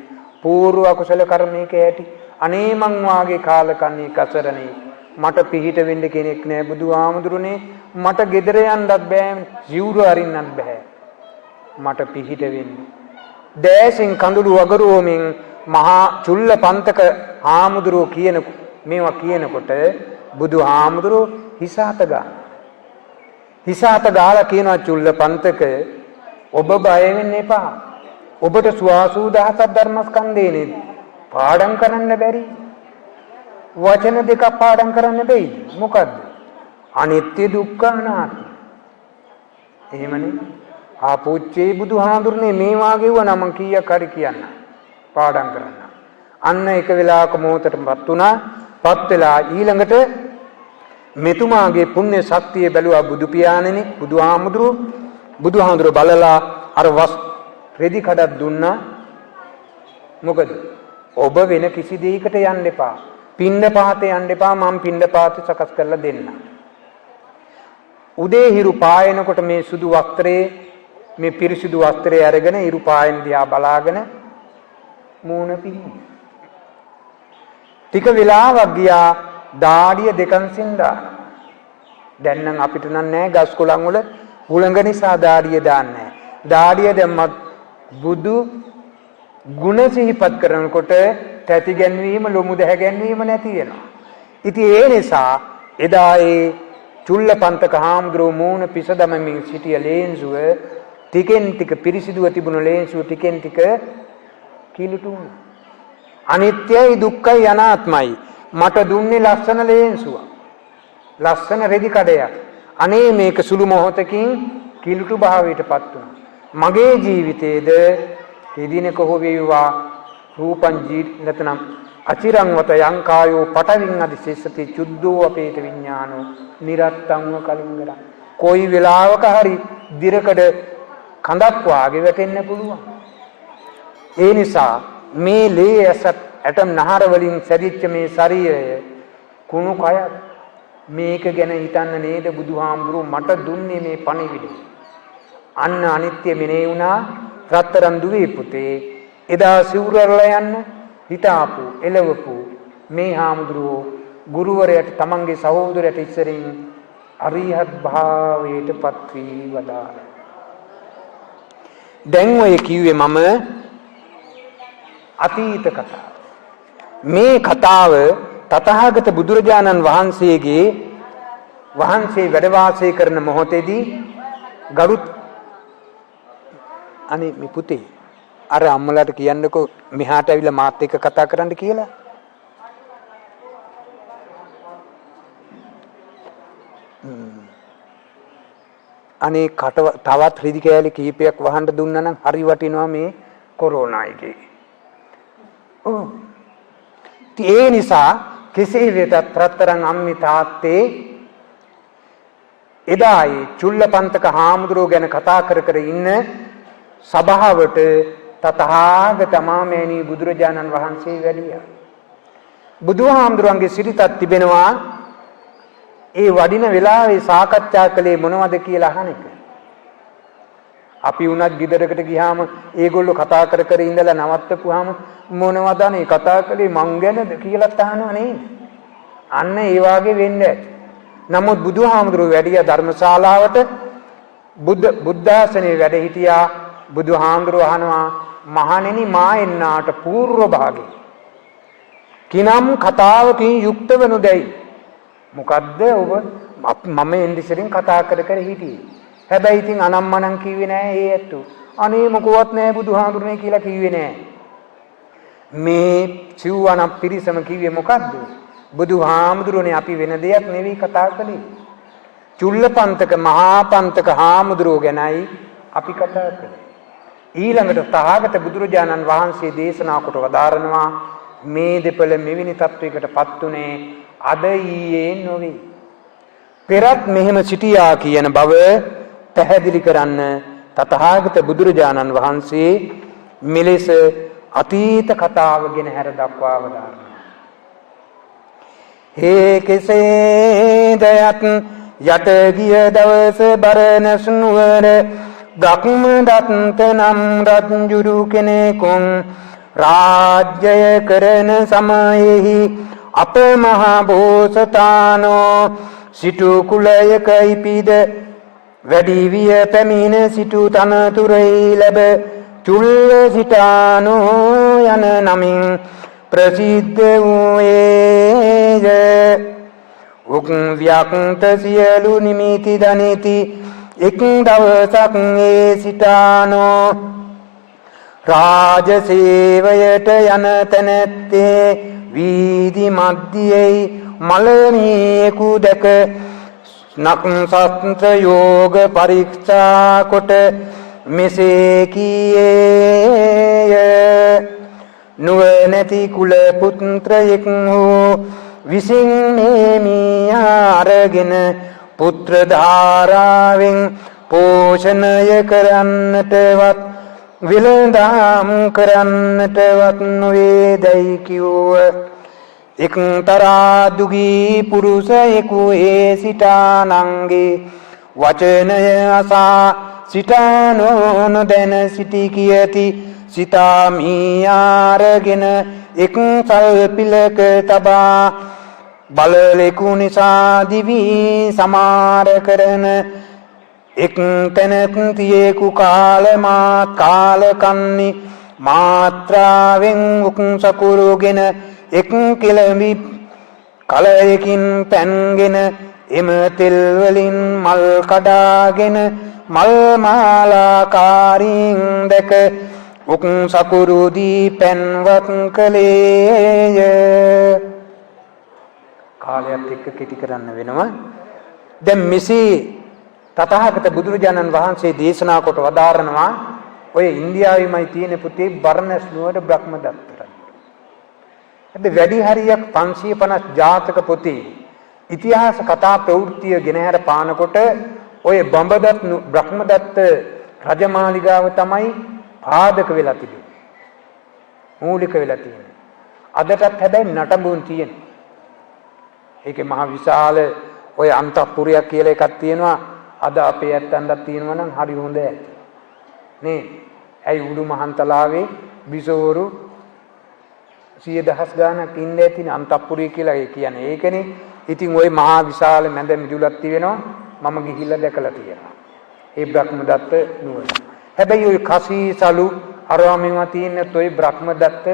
పూర్ව අකුසල කර්මයක ඇති. අනේ මං වාගේ කාලකන්ණී කසරණේ මට පිහිට වෙන්න කෙනෙක් නෑ බුදුහාමුදුරුවනේ. මට ගෙදර යන්නත් බෑ, ජීවුරු අරින්නත් බෑ. මට පිහිට වෙන්න. දෑසින් කඳුළු වගරුවමින් මහා චුල්ලපන්තක හාමුදුරුවෝ මේවා කියනකොට බුදුහාමුදුරුවෝ හිස අත ගන්නවා. හිස අත ගාලා කියනවා චුල්ලපන්තක ඔබ බය වෙන්න එපා. ඔබට ස්වාසූ දහසක් ධර්මස්කන්ධේනේ පාඩම් කරන්න බැරි. වචන දෙකක් පාඩම් කරන්න බැයි. මොකද්ද? අනිත්‍ය දුක්ඛ අනාත්ම. එහෙමනේ. ආපෝච්චේ බුදුහාඳුරනේ මේ වාගේ වුණා මං කීයක් හරි කියන්න. පාඩම් කරන්න. අන්න එක වෙලාවක මොහොතටපත් වුණා. පත් වෙලා ඊළඟට මෙතුමාගේ පුණ්‍ය ශක්තිය බැලුවා බුදු පියාණෙනි බුදුහාමුදුරුවෝ බලලා අර වස් රෙදි කඩක් දුන්නා. මොකද ඔබ වෙන කිසි දෙයකට යන්න එපා. පිණ්ඩපාතේ යන්න එපා. මම පිණ්ඩපාතේ සකස් කරලා දෙන්න. උදේ හිරු පායනකොට මේ සුදු වස්ත්‍රයේ මේ පිරිසිදු වස්ත්‍රය අරගෙන හිරු පායන දිහා බලාගෙන මූණ පිහින්. ටික වෙලාවක් ගියා දාඩිය දෙකන්සින් දානවා. දැන් නම් අපිට නම් නෑ ගස් කොළන් වල හුළඟ නිසා දාඩිය දාන්නේ නෑ. දාඩිය දැම්මත් බුදු ගුණ සිහිපත් කරනකොට තැති ගැන්වීම ලොමු දැහැ ගැන්වීම නැති වෙනවා. ඉතින් ඒ නිසා එදා ඒ චුල්ලපන්තක හාමුදුරුවෝ මූණ පිස දමමින් සිටිය ලේන්සුව ටිකෙන් ටික පිරිසිදුව තිබුණු ලේන්සුව ටිකෙන් ටික කිලුටු වුණා. අනිත්‍යයි දුක්ඛයි අනාත්මයි. මට දුන්නේ ලස්සන ලේන්සුව. ලස්සන රෙදි කඩයක්. අනේ මේක සුළු මොහොතකින් කිලුටු භාවයටපත් වුණා. මගේ ජීවිතේද කෙදිනක හෝ වේවා රූපං ජීවිතනම් අචිරංවත යංකායෝ පටවින් අධිශේෂති චුද්ධෝ අපේත විඥානෝ නිරත්තංව කලින්ගරං. කොයි වෙලාවක හරි දිරකඩ කඳක් වාගේ වැටෙන්න පුළුවන්. ඒ නිසා මේ ලේ ඇටම් නහර වලින් සැදිච්ච මේ ශරීරය කුණු කයක් මේක ගැන හිතන්න නේද බුදුහාමුදුරුවෝ මට දුන්නේ මේ පණිවිඩය. අන්න අනිත්‍ය මෙනේ වුණා. රත්තරන් දුවේ පුතේ එදා සිවුරලා යන්න හිතාපු එළවපු මේ හාමුදුරුවෝ ගුරුවරයාට තමන්ගේ සහෝදරයට ඉස්සරින් අරිහත් භාවයටපත් වී වදාළා. දැන් ඔය කිව්වේ මම අතීත කතාව. මේ කතාව තථාගත බුදුරජාණන් වහන්සේ වැඩ වාසය කරන මොහොතේදී ගරුත් අනේ මේ පුතේ අර අම්මලාට කියන්නකෝ මෙහාට ඇවිල්ලා මාත් එක්ක කතා කරන්න කියලා. අනේ තවත් රිදි කෑලි කීපයක් වහන්න දුන්නා නම් හරි වටිනවා මේ කොරෝනා එකේ. ඔව්. ඒ නිසා කෙසේ වෙතත් රත්තරන් අම්මි තාත්තේ එදායි චුල්ලපන්තක හාමුදුරුවෝ ගැන කතා කර ඉන්න සභාවට තථාගත මාමේනී බුදුරජාණන් වහන්සේ වැඩියා. බුදුහාමුදුරන්ගේ සිරිතක් තිබෙනවා. ඒ වඩින වෙලාවේ සාකච්ඡා කළේ මොනවද කියලා අහන එක. අපි උනත් ගෙදරකට ගියාම ඒගොල්ලෝ කතා කර ඉඳලා නවත්තපුවාම මොනවද අනේ කතා කළේ මං ගැනද කියලා අහනවා නේද? අන්න ඒ වාගේ වෙන්නේ. නමුත් බුදුහාමුදුරුවෝ වැඩියා ධර්මශාලාවට බුද්ධාසනේ වැඩ හිටියා. බුදුහාමුදුරුවෝ අහනවා මහණෙනි මා එන්නාට పూర్ව භාගේ කිනම් කතාවකින් යුක්ත වනු දැයි. මොකද්ද ඔබ මම එන්දිසරින් කතා කර හිටියේ. හැබැයි ඉතින් අනම්මනම් කිව්වේ නෑ ඒ ඇත්තෝ. අනේ මොකවත් නෑ බුදුහාමුදුරනේ කියලා කිව්වේ නෑ. මේ සිව්වනම් පිරිසම කිව්වේ මොකද්ද? බුදුහාමුදුරනේ අපි වෙන දෙයක් නෙවෙයි කතා කළේ. චුල්ලපන්තක මහා පන්තක හාමුදුරුවෝ ගැනයි අපි කතා කළේ. ඊළඟට තථාගත බුදුරජාණන් වහන්සේ දේශනා කොට වදාරනවා මේ දෙපළ මෙවැනි තත්වයකටපත් උනේ අද ඊයේ නොවේ. පෙරත් මෙහෙම සිටියා කියන බව පැහැදිලි කරන්න තථාගත බුදුරජාණන් වහන්සේ මෙලෙස අතීත කතාව ගැන හැර දක්වා වදාරනවා. හේ කෙසේද යට ගිය දවස බරණැස් නුවර ගක්ම දත්ත නම් රජුරු කෙනෙකුන් රාජ්‍යය කරන සමයෙහි අප මහා බෝසතාණෝ සිටු කුලයක ඉපිද වැඩි විය පැමිණ සිටු තනතුරෙහි ලැබ චුල්ල සිතානෝ යන නමින් ප්‍රසිද්ධ වූයේය. උක් ව්‍යක්ත සියලු නිමිති දනිති එක් දවසක් ඒ සිතානෝ රාජසේවයට යන තැනැත්තේ වීදි මධ්‍යයේ මලමියෙකු දැක නක්සත්‍ර යෝග පරීක්ෂා කොට මෙසේ කීයේය. නුවණැති කුල පුත්‍රයෙක් වූ විසින් මේ මියා අරගෙන පුත්‍ර ධාරාවෙන් පෝෂණය කරන්නටවත් විලඳාම් කරන්නටවත් නොවේදයි කිව්ව. එක්තරා දුගී පුරුෂයෙකු ඒ සිටානන්ගේ වචනය අසා සිටා නොදැන සිටි කියති. සිතා මියාරගෙන එක් සල්පිලක තබා බලලෙකු නිසා දිවි සමාර කරන එක් තැනක් තියෙකු කාලකන්නි මාත්‍රාවෙන් උකුසකුරුගෙන එක් කෙළඹි කලයකින් පැන්ගෙන එම තෙල් වලින් මල් කඩාගෙන මල් මාලාකාරීන් දැක උකුසකුරුදී පැන්වත් කලේය. කාලයත් එක්ක කෙටි කරන්න වෙනවා. දැන් මෙසේ තථාගත බුදුරජාණන් වහන්සේ දේශනා කොට වදාරනවා ඔය ඉන්දියාවෙමයි තියෙන පුතේ බර්ණස් නුවර බ්‍රහ්මදත්ත රජු. හැබැයි වැඩි හරියක් 550 ජාතක පොතේ ඉතිහාස කතා ප්‍රවෘත්තිය ගෙනහැර පානකොට ඔය බ්‍රහ්මදත්ත රජමාලිගාව තමයි පාදක වෙලා තිබෙන්නේ. මූලික වෙලා තියෙන්නේ. අදටත් හැබැයි නටඹුන් තියෙනවා. ඒකේ මහ විශාල ඔය අන්තපුරයක් කියලා එකක් තියෙනවා. අද අපේ ඇත්තන්ට තියෙනවා නම් හරි හොඳ ඇති. නේ. ඇයි උඩු මහන්තලාවේ බිසෝරු 100,000 ගාණක් ඉන්නේ ඇතිනේ අන්තපුරිය කියලා ඒ කියන්නේ. ඒකනේ. ඉතින් ওই මහා විශාල මැද මිදුලක් තියෙනවා. මම ගිහිල්ලා දැකලා තියෙනවා. ඒ බ්‍රහ්මදත්ත නුවර. හැබැයි ওই කසීසලු අරවමින්වා තියෙන toy බ්‍රහ්මදත්ත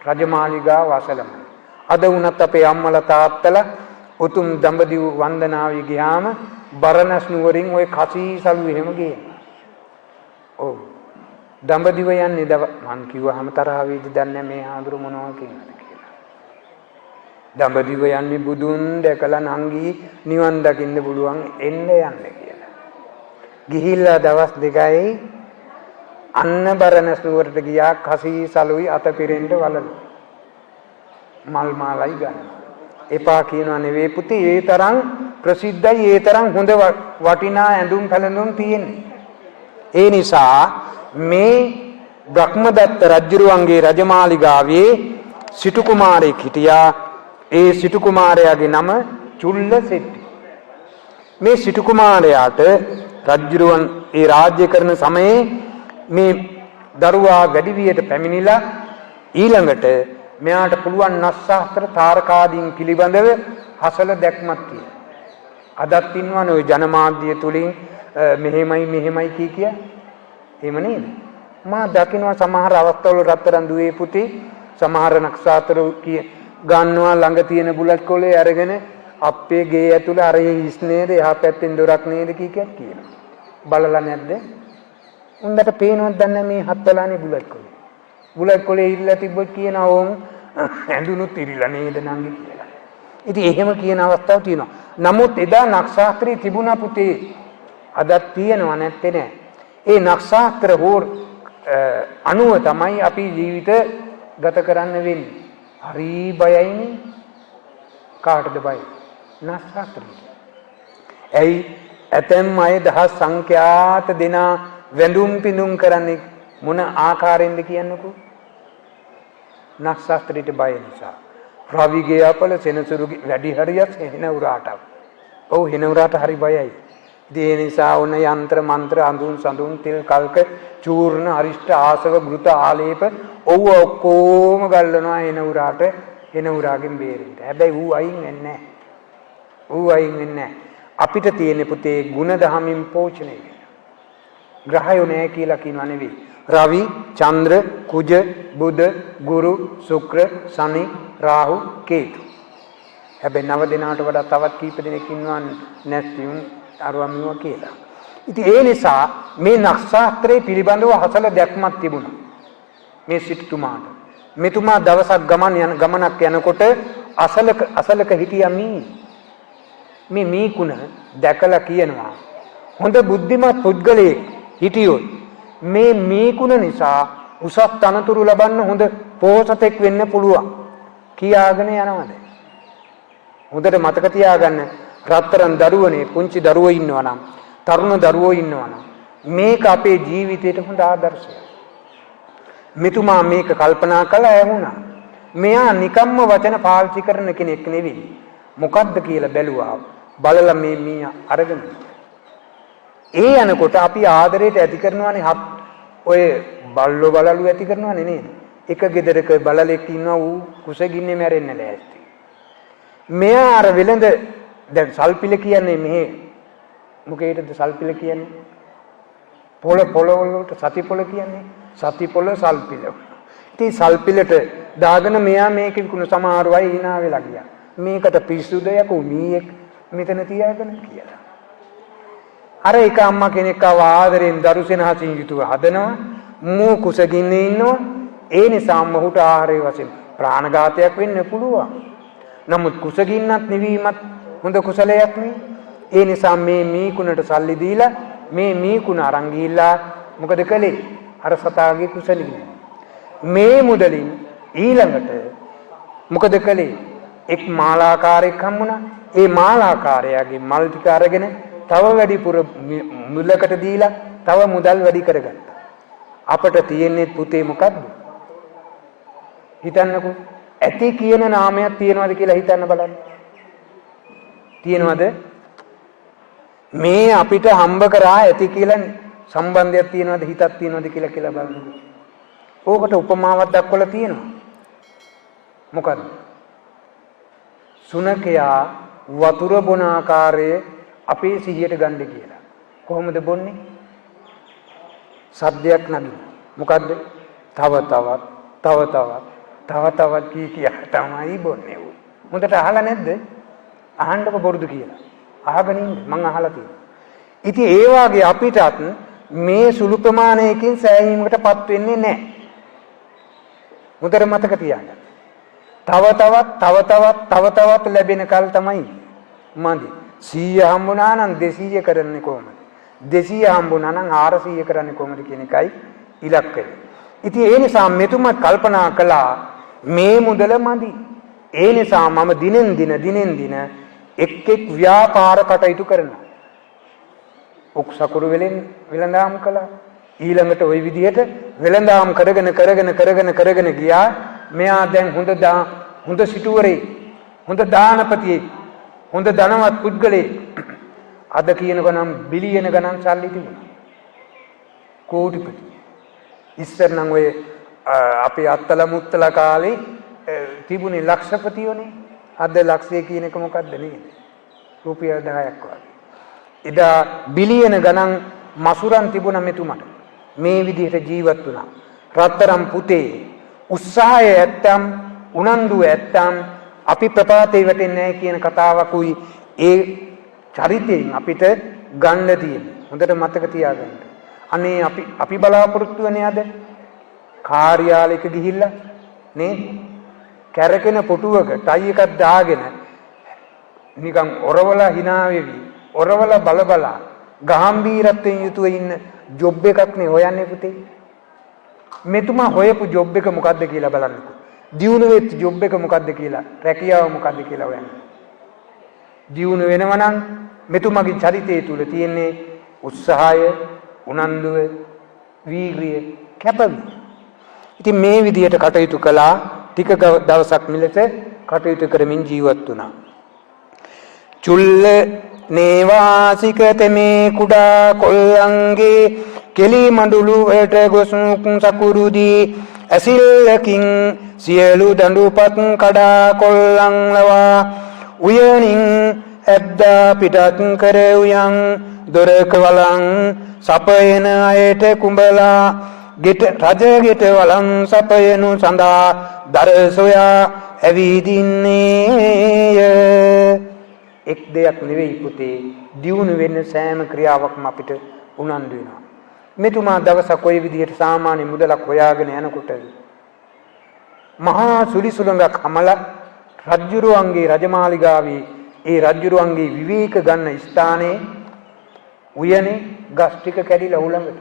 රජමාලිගාව අසලම. අද වුණත් අපේ අම්මලා තාත්තලා උතුම් දඹදිව වන්දනාවේ ගියාම බරණස් නුවරින් ওই කසීසලු එහෙම ගේනවා. ඔව්. දඹදිව යන්නේ මං කිව්වහම තරහ වේද දන්නේ මේ ආඳුර මොනවා කියනද කියලා. දඹදිව යන්නේ බුදුන් දැකලා නංගි නිවන් දකින්න පුළුවන් එන්න යන්න කියලා. ගිහිල්ලා දවස් දෙකයි අන්න බරණස් නුවරට ගියා කසීසලුයි අත පිරෙන්න වලලු. මල් මාලයි ගන්න. එපා කියනවා නෙවෙයි පුතේ ඒ තරම් ප්‍රසිද්ධයි ඒ තරම් හොඳ වටිනා ඇඳුම් පැළඳුම් තියෙන්නේ. ඒ නිසා මේ බ්‍රහ්මදත්ත රජුරුවන්ගේ රජමාලිගාවේ සිටු කුමාරයෙක් හිටියා. ඒ සිටු කුමාරයාගේ නම චුල්ලසෙට්ටි. මේ සිටු කුමාරයාට රජුරුවන් ඒ රාජ්‍ය කරන සමයේ මේ දරුවා වැඩි වියට පැමිණිලා ඊළඟට මෙයාට පුළුවන් නස්සාස්ත්‍ර තාරකාදීන් පිළිබඳව හසල දැක්මක් තියෙනවා. අදත් ඉන්නවනේ ওই ජනමාධ්‍ය තුලින් මෙහෙමයි කිය. එහෙම නේද? මා දකින්නවා සමහර අවස්ථාවල රත්තරන් දුවේ පුතේ සමහර නක්ෂත්‍ර ගන්නවා ළඟ තියෙන බුලත් කොලේ අරගෙන අපේ ගේ ඇතුළේ අර හිස් නේද එහා පැත්තෙන් දොරක් නේද කියනවා. බලලා නැද්ද? උන්දට පේනවද දන්නේ මේ හත්වලානේ බුලත් කොලේ. බුලත් කොලේ ඉල්ල තිබ්බොත් කියනවා ඕම් ඇඳුනුත් ඉරිලා නේද නංගි කියලා. ඉතින් එහෙම කියන අවස්ථාවක් තියෙනවා. නමුත් එදා නක්ෂත්‍රය තිබුණා පුතේ. අදත් තියෙනවා නැත්තේ නෑ. ඒ නක්ෂත්‍ර හෝර් අනුව තමයි අපි ජීවිත ගත කරන්න වෙන්නේ. හරි බයයිනේ. කාටද බය? නක්ෂත්‍රයට. ඇයි ඇතැම් අය දහස් සංඛ්‍යාත දෙනා වැඳුම් පිඳුම් කරන්නේ මොන ආකාරයෙන්ද කියන්නකෝ? නක්ෂත්‍රයට බය නිසා. රවිගේ අපල සෙනසුරුගේ වැඩි හරියක් හෙනවුරාට. ඔව් හෙනවුරාට හරි බයයි. ඒ නිසා ඔන්න යంత్ర මන්ත්‍ර අඳුන් සඳුන් තෙල් කල්ක චූර්ණ අරිෂ්ඨ ආසව ගෘත ආලේප ඔව් ඔක්කොම ගල්නවා හෙනවුරාගෙන් බේරෙන්න. හැබැයි ඌ අයින් වෙන්නේ නැහැ. අපිට තියෙන පුතේ ගුණ දහමින් පෝෂණය වෙන. ග්‍රහයෝ නැහැ කියලා කියනවා නෙවෙයි. රවි, චන්ද්‍ර, කුජ, බුධ, ගුරු, ශුක්‍ර, ශනි, රාහු, කේතු. හැබැයි 9 දෙනාට වඩා තවත් කීප දෙනෙක් ඉන්නවා නැස්තිුම් අරවමිව කියලා. ඉතින් ඒ නිසා මේ නක්ෂත්‍රයේ පිළිබඳව හසල දැක්මක් තිබුණා. මේ සිටුතුමාට. මෙතුමා දවසක් ගමනක් යනකොට අසලක හිටියා මේ මීකුණ දැකලා කියනවා හොඳ බුද්ධිමත් පුද්ගලයෙක් හිටියොත් මේ මීකුණ නිසා උසස් තනතුරු ලබන්න හොඳ පොහොසතෙක් වෙන්න පුළුවන් කියාගෙන යනවාද? හොඳට මතක තියාගන්න රත්තරන් දරුවනේ පුංචි දරුවෝ ඉන්නවා නම් තරුණ දරුවෝ ඉන්නවා නම් මේක අපේ ජීවිතයට හොඳ ආදර්ශයක්. මෙතුමා මේක කල්පනා කළා ඇහුණා. මෙයා නිකම්ම වචන පාවිච්චි කරන කෙනෙක් නෙවෙයි. මොකද්ද කියලා බැලුවා. බලලා මේ මීයා අරගෙන. ඒ යනකොට අපි ආදරයට ඇති කරනවානේ ඔය බල්ලෝ බලලු ඇති කරනවානේ නේද? එක ගෙදරක බලලෙක් ඉන්නවා ඌ කුසගින්නේ මැරෙන්න ලෑස්ති. මෙයා අර වෙලඳ දැන් සල්පිල කියන්නේ මෙහෙ මොකේද සල්පිල කියන්නේ? පොළ වලට සති පොළ කියන්නේ සති පොළ සල්පිල. ඉතින් සල්පිලට දාගෙන මෙයා මේක විකුණු සමහර අය hina වෙලා ගියා. මේකට පිස්සුද යකෝ මීයක් මෙතන තියාගෙන කියලා. අර එක අම්මා කෙනෙක් ආදරෙන් දරුසෙනහසින් යුතුව හදනවා. මූ කුසගින්නේ ඉන්නවා. ඒ නිසා මොහුට ආහාරය වශයෙන් ප්‍රාණඝාතයක් වෙන්න පුළුවන්. නමුත් කුසගින්නත් නිවීමත් හොඳ කුසලයක් නේ. ඒ නිසා මේ මීකුණට සල්ලි දීලා මේ මීකුණ අරන් ගිහිල්ලා මොකද කළේ? අර සතාගේ කුසලින් මේ මුදලින් ඊළඟට මොකද කළේ? එක් මාලාකාරයෙක් හම්බුණා. ඒ මාලාකාරයාගේ මල් ටික අරගෙන තව වැඩිපුර මුලකට දීලා තව මුදල් වැඩි කරගත්තා. අපට තියෙන්නේ පුතේ මොකද්ද? හිතන්නකෝ. ඇති කියන නාමයක් තියනවද කියලා හිතන්න බලන්න. තියනවද? මේ අපිට හම්බ කරා ඇති කියලා සම්බන්ධයක් තියනවද හිතක් තියනවද කියලා බලන්න. ඕකට උපමාවක් දක්වලා තියෙනවා. මොකද්ද? සුනකයා වතුර බොන ආකාරයේ අපේ සිහියට ගන්න කියලා. කොහොමද බොන්නේ? සද්දයක් නගින. මොකද්ද? තව තවත් කිය තමයි බොන්නේ. මුදට අහලා නැද්ද? අහන්නකො බොරුද කියලා. අහගෙන ඉන්න මං අහලා තියෙනවා. ඉතින් ඒ වාගේ අපිටත් මේ සුළු ප්‍රමාණයකින් සෑහීමකටපත් වෙන්නේ නැහැ. මුදට මතක තියාගන්න. තව තවත් ලැබෙන කල් තමයි මදි. 100 හම්බුණා නම් 200 කරන්නේ කොහොමද? 200 හම්බුණා නම් 400 කරන්නේ කොහොමද කියන එකයි ඉලක්කය. ඉතින් ඒ නිසා මෙතුමා කල්පනා කළා මේ මුදල මදි. ඒ නිසා මම දිනෙන් දින එක් ව්‍යාපාර කටයුතු කරනවා. ඔක්සකුරු වෙලඳාම් කළා. ඊළඟට ওই විදිහට වෙලඳාම් කරගෙන ගියා. මෙයා දැන් හොඳ සිටුවරේ, හොඳ දානපතියෙක්, හොඳ ධනවත් පුද්ගලයෙක්. අද කියනකෝ නම් බිලියන ගණන් සල්ලි තිබුණා. කෝටිපති. ඉස්සර නම් ඔය අපේ අත්තල මුත්තල කාලේ තිබුණේ ලක්ෂපතියෝනේ. අද ලක්ෂය කියන එක මොකද්ද නේද? රුපියල් 10ක් වගේ. එදා බිලියන ගණන් මසුරන් තිබුණා මෙතුමට. මේ විදිහට ජීවත් වුණා. රත්තරන් පුතේ උත්සාහය ඇත්තම් උනන්දුව ඇත්තම් අපි ප්‍රපාතේ වැටෙන්නේ නැහැ කියන කතාවකුයි ඒ චරිතයෙන් අපිට ගන්න තියෙන්නේ. හොඳට මතක තියාගන්න. අනේ අපි බලාපොරොත්තු වෙන්නේ අද කාර්යාලයක ගිහිල්ලා නේද? කැරකෙන පුටුවක ටයි එකක් දාගෙන නිකන් ඔරවල hina වෙවි. ඔරවල බලබලා ගාම්භීරත්වයෙන් යුතුව ඉන්න ජොබ් එකක් නේ හොයන්නේ පුතේ. මෙතුමා හොයපු ජොබ් එක මොකද්ද කියලා බලන්නකෝ. දියුණු වෙච්ච ජොබ් එක මොකද්ද කියලා, රැකියාව මොකද්ද කියලා හොයන්න. දියුණු වෙනවා නම් මෙතුමාගේ චරිතය තුල තියෙන්නේ උත්සාහය, උනන්දුව, වීරිය, කැපවීම. ඉතින් මේ විදිහට කටයුතු කළා. ටික දවසක් මිලට කටයුතු කරමින් ජීවත් වුණා. චුල්ල නේවාසික තෙමේ කුඩා කොල්ලන්ගේ කෙලි මඬුළු වලට ගොසුක් සකුරුදී ඇසිල්ලකින් සියලු දඬුපත් කඩා කොල්ලන් ලවා උයනින් ඇද්දා පිටත් කර උයන් දොරක වලන් සපයන අයට කුඹලා රජ ගෙට වලන් සපයනු සඳහා දර සොයා ඇවිදින්නේය. එක් දෙයක් නෙවෙයි පුතේ, දියුණු වෙන්න සෑම ක්‍රියාවක්ම අපිට උනන්දු වෙනවා. මෙතුමා දවසක් ওই විදිහට සාමාන්‍ය මුදලක් හොයාගෙන යනකොට මහා සුලිසුලඟක් හමලා රජුරුවන්ගේ රජමාලිගාවේ ඒ රජුරුවන්ගේ විවේක ගන්න ස්ථානයේ උයනේ ගස් ටික කැඩිලා උලඟට.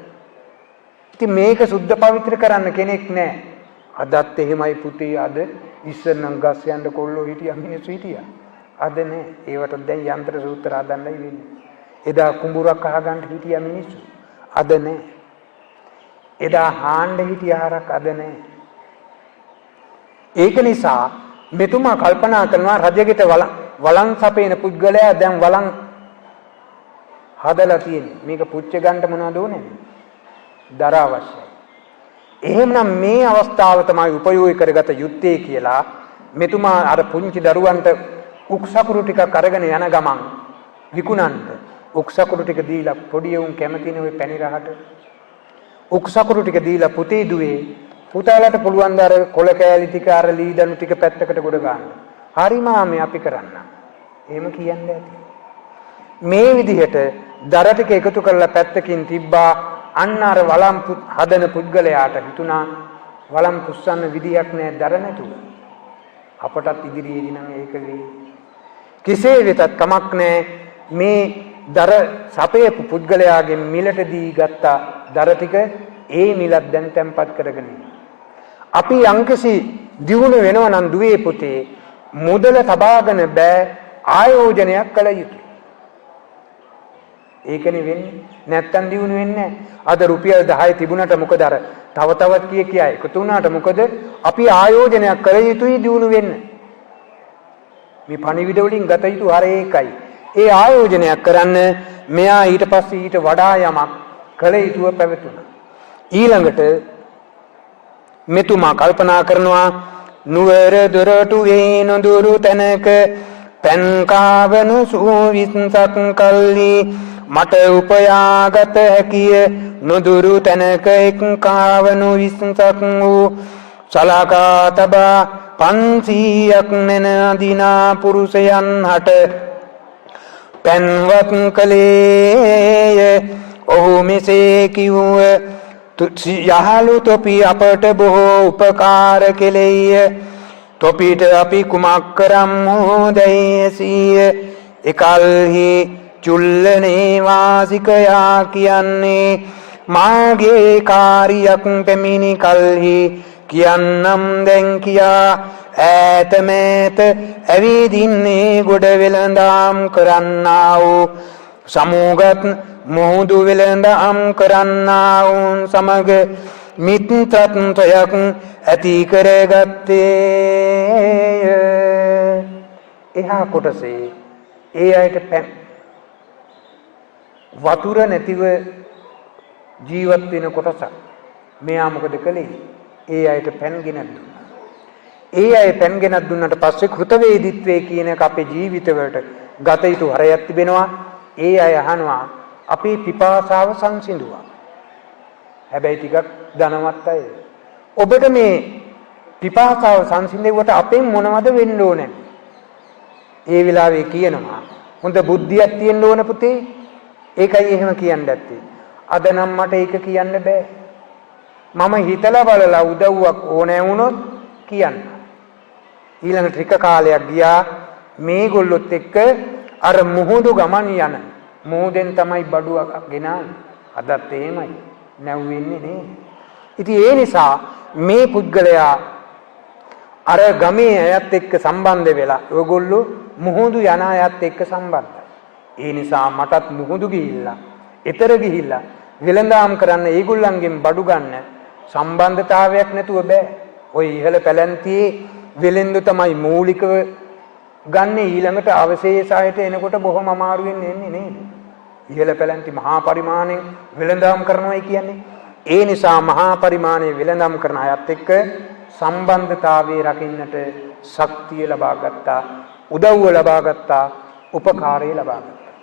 ඉතින් මේක සුද්ධ පවිත්‍ර කරන්න කෙනෙක් නැහැ. අදත් එහෙමයි පුතේ. අද ඉස්සර නම් ගස් යන්න කොල්ලෝ හිටියා, මිනිස්සු හිටියා. අද නෑ. ඒවට දැන් යන්ත්‍ර සූත්‍ර හදන්නයි වෙන්නේ. එදා කුඹුරක් අහගන්න හිටියා මිනිස්සු. අද නෑ. එදා හාන්න හිටියා හරක් අද නෑ. ඒක නිසා මෙතුමා කල්පනා කරනවා රජගෙට වළං සපේන පුද්ගලයා දැන් වළං හදලා තියෙන්නේ. මේක පුච්ච ගන්න මොනවද ඕනේ? දර අවශ්‍යයි. එහෙමනම් මේ අවස්ථාව තමයි උපයෝගී කරගත යුත්තේ කියලා මෙතුමා අර පුංචි දරුවන්ට උක්සකුරු ටිකක් අරගෙන යන ගමන් විකුණන්න උක්සකුරු ටික දීලා පොඩි උන් කැමතිනේ ওই පැණි රහට උක්සකුරු ටික දීලා පුතේ දුවේ පුතාලට පුළුවන් ද අර කොළ කෑලි ටික අර ලී දණු ටික පැත්තකට ගොඩ ගන්න. හරි මාමේ අපි කරන්න. එහෙම කියන්නේ ඇති. මේ විදිහට දර ටික එකතු කරලා පැත්තකින් තිබ්බා. අන්න අර වළම් හදන පුද්ගලයාට හිතුණා වළම් පුස්සන්න විදියක් නැහැ දර නැතුව. අපටත් ඉදිරියේදී නම් ඒක වෙයි. කෙසේ වෙතත් කමක් නැහැ. මේ දර සපයපු පුද්ගලයාගෙන් මිලට දී ගත්ත දර ටික ඒ මිලක් දැන් තැන්පත් කරගෙන අපි යම්කිසි දියුණු වෙනවා නම් දුවේ පුතේ මුදල තබාගෙන බෑ ආයෝජනයක් කළ යුතුයි. ඒකනේ වෙන්නේ. නැත්තම් දියුණු වෙන්නේ නැහැ. අද රුපියල් 10 තිබුණාට මොකද අර තව තවත් කියා එකතු වුණාට මොකද අපි ආයෝජනයක් කළ යුතුයි දියුණු වෙන්න. මේ පණිවිඩ වලින් ගත යුතු හර ඒකයි. ඒ ආයෝජනයක් කරන්න මෙයා ඊට පස්සේ ඊට වඩා යමක් කළ යුතුව පැවතුණා. ඊළඟට මෙතුමා කල්පනා කරනවා නුවර දොරටු වේ නොදුරු තැනක පෙන් කාවනු සූවිස්සක් කල්ලි මට උපයාගත හැකිය නොදුරු තැනක එක් කාවනු විස්සක් වූ සලකා තබා 500ක් නෙන අදිනා පුරුෂයන් හට පෙන්වත් කලේය. ඔහු මෙසේ කිව්ව යහළු තොපි අපට බොහෝ උපකාර කෙලෙය. තොපිට අපි කුමක් කරම්මු දැයිසිය. එකල්හි චුල්ලනේ වාසිකයා කියන්නේ මාගේ කාර්යයක් පැමිණි කල්හි කියන්නම් දැන් කියා ඈතමෙත ඇවිදින්නේ ගොඩ වෙළඳාම් කරන්නා වූ සමූගත් මොහුදු වෙළඳාම් කරන්නා වූන් සමග මිත්‍රත්වයක් ඇති කරගත්තේය. එහා කොටසේ ඒ අයට වතුර නැතිව ජීවත් වෙන කොටසක් මෙයා මොකද කළේ? ඒ අයට පැන් ගෙනත් දුන්නා. ඒ අය පැන් ගෙනත් දුන්නට පස්සේ කෘතවේදීත්වයේ කියන එක අපේ ජීවිතවලට ගත යුතු හරයක් තිබෙනවා. ඒ අය අහනවා අපේ පිපාසාව සංසිඳුවා. හැබැයි ටිකක් ධනවත් අය. ඔබට මේ පිපාසාව සංසිඳෙව්වට අපෙන් මොනවද වෙන්න ඕනේ? ඒ වෙලාවේ කියනවා හොඳ බුද්ධියක් තියෙන්න ඕන පුතේ. ඒකයි එහෙම කියන්න ඇත්තේ. අද නම් මට ඒක කියන්න බෑ. මම හිතලා බලලා උදව්වක් ඕනෑ වුණොත් කියන්න. ඊළඟ ටික කාලයක් ගියා මේගොල්ලොත් එක්ක අර මුහුදු ගමන් යන මුහුදෙන් තමයි බඩුවක් ගෙනාවේ. අදත් එහෙමයි. නැව්වෙන්නේ නේ. ඉතින් ඒ නිසා මේ පුද්ගලයා අර ගමේ අයත් එක්ක සම්බන්ධ වෙලා ඔයගොල්ලෝ මුහුදු යන අයත් එක්ක සම්බන්ධයි. ඒ නිසා මටත් මුහුදු ගිහිල්ලා, ඊතර ගිහිල්ලා වෙළඳාම් කරන්න ඒගොල්ලන්ගෙන් බඩු ගන්න සම්බන්ධතාවයක් නැතුව බෑ. ඔය ඉහළ පැලැන්තියේ වෙළෙන්දු තමයි මූලිකව ගන්න. ඊළඟට අවශේෂයට එනකොට බොහොම අමාරුවෙන් එන්නේ නේද? ඉහළ පැලැන්ති මහා පරිමාණයෙන් වෙළඳාම් කරනවායි කියන්නේ. ඒ නිසා මහා පරිමාණයේ වෙළඳාම් කරන අයත් එක්ක සම්බන්ධතාවයේ රකින්නට ශක්තිය ලබා ගත්තා, උදව්ව ලබා ගත්තා, උපකාරය ලබා ගත්තා.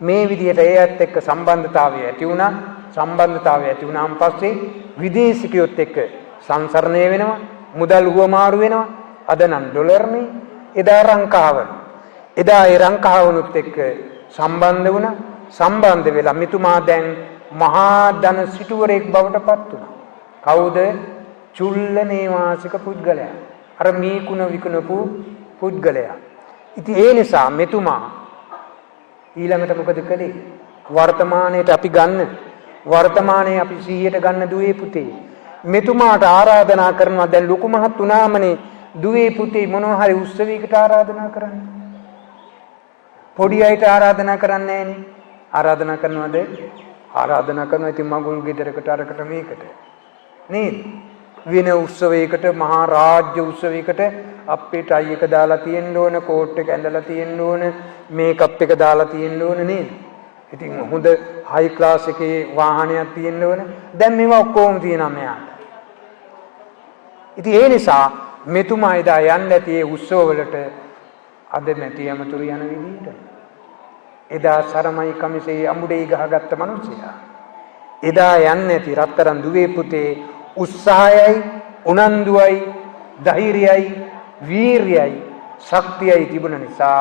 මේ විදිහට ඒත් එක්ක සම්බන්ධතාවය ඇති වුණා. සම්බන්ධතාවය ඇති වුණාන් පස්සේ විදේශිකයොත් එක්ක සංසරණය වෙනවා, මුදල් හුවමාරු වෙනවා. අද නම් ඩොලර්නේ, එදා රංකාවන. එදා ඒ රංකාවනුත් එක්ක සම්බන්ධ වුණා. සම්බන්ධ වෙලා මෙතුමා දැන් මහා ධන සිටුවරයෙක් බවට පත් වුණා. කවුද? චුල්ල නේවාසික පුද්ගලයා. අර මීකුණ විකුණපු පුද්ගලයා. ඉතින් ඒ නිසා මෙතුමා ඊළඟට මොකද කළේ? වර්තමානයේට අපි ගන්න, වර්තමානයේ අපි 100ට ගන්න දුවේ පුතේ. මෙතුමාට ආරාධනා කරනවා. දැන් ලොකු මහත් වුණාමනේ දුවේ පුතේ මොනවා හරි උත්සවයකට ආරාධනා කරන්න. පොඩි අයට ආරාධනා කරන්නේ නැහනේ. ආරාධනා කරනවද? ආරාධනා කරනවා. ඉතින් මගුල් ගෙදරකට අරකට මේකට නේද? වෙන උත්සවයකට මහා රාජ්‍ය උත්සවයකට අපේ ටයි එක දාලා තියෙන්න ඕන, කෝට් එක ඇඳලා තියෙන්න ඕන, මේකප් එක දාලා තියෙන්න ඕන නේද? ඉතින් හොඳ හයි ක්ලාස් එකේ වාහනයක් තියෙන්න ඕන. දැන් මේවා ඔක්කොම තියෙනවා මෙයාට. ඉතින් ඒ නිසා මෙතුමා එදා යන්න ඇති ඒ උත්සව වලට අද නැති යමතුරු යන විදිහට. එදා සරමයි කමිසේ අමුඩේ ගහගත්ත මිනිසයා. එදා යන්න ඇති රත්තරන් දුවේ පුතේ උත්සාහයයි, උනන්දුවයි, ධෛර්යයයි, වීරියයි, ශක්තියයි තිබුණ නිසා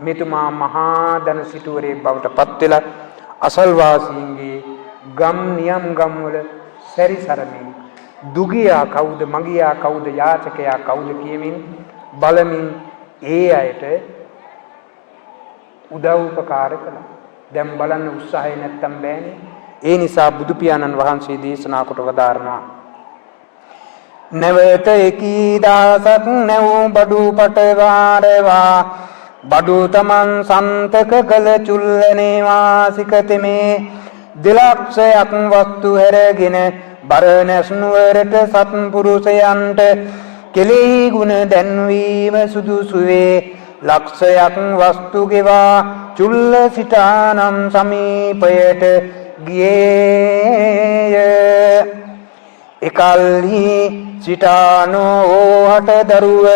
මෙතුමා මහා ධන සිටුවරයෙක් බවට පත් වෙලා අසල්වාසීන්ගේ ගම් නියම් ගම් වල සැරිසරමින් දුගියා කවුද, මගියා කවුද, යාචකයා කවුද කියමින් බලමින් ඒ අයට උදව් උපකාර කළා. දැන් බලන්න උත්සාහය නැත්තම් බෑනේ. ඒ නිසා බුදු පියාණන් වහන්සේ දේශනා කොට වදාරනවා නැවත එකී දාසක් නැවූ බඩු පටවාරවා බඩු තමන් සන්තක කළ චුල්ලනේ වාසිකතෙමේ දෙලක්ෂයක් වස්තු හැරගෙන බරණැස් නුවරට සත්පුරුෂයන්ට කෙලෙහි ගුණ දැන්වීම සුදුසුවේ ලක්ෂයක් වස්තු ගෙවා චුල්ල සිටානම් සමීපයට ගියේය. එකල්හි සිටානෝ ඕහට දරුව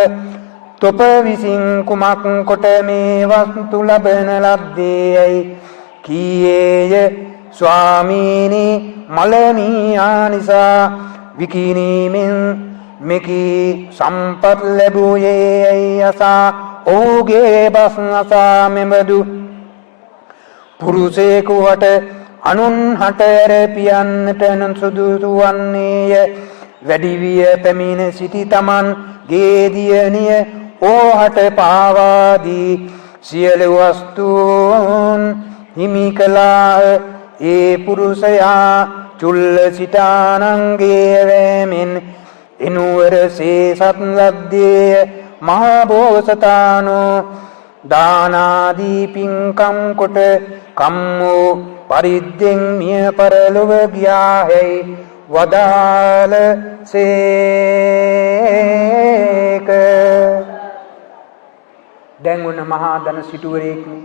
තොප විසින් කුමක් කොට මේ වස්තු ලබන ලද්දේයයි කීයේය. ස්වාමීනි මලමියා නිසා විකිනීමෙන් මෙකී සම්පත් ලැබුයේයි අසා ඔහුගේ බස් අසා මෙබඳු පුරුෂයෙකුට අනුන් හට ඇරපියන්නට නොසුදුසු වන්නේය. වැඩි විය පැමිණ සිටි තමන් ගේදියනිය ඕහට පාවාදී සියලු වස්තුන් හිමි කළාහ. ඒ පුරුෂයා චුල්ල සිටානන්ගේ වැමෙන් එනුවර සේසත් ලද්දේය. මහා බෝසතාණෝ දානාදී පින්කම් කොට කම්මෝ පරිද්දෙන් මිය පරලොව ගියාහැයි වදාළ සේක. දැන් උන මහා ධන සිටුවරයෙක්නේ.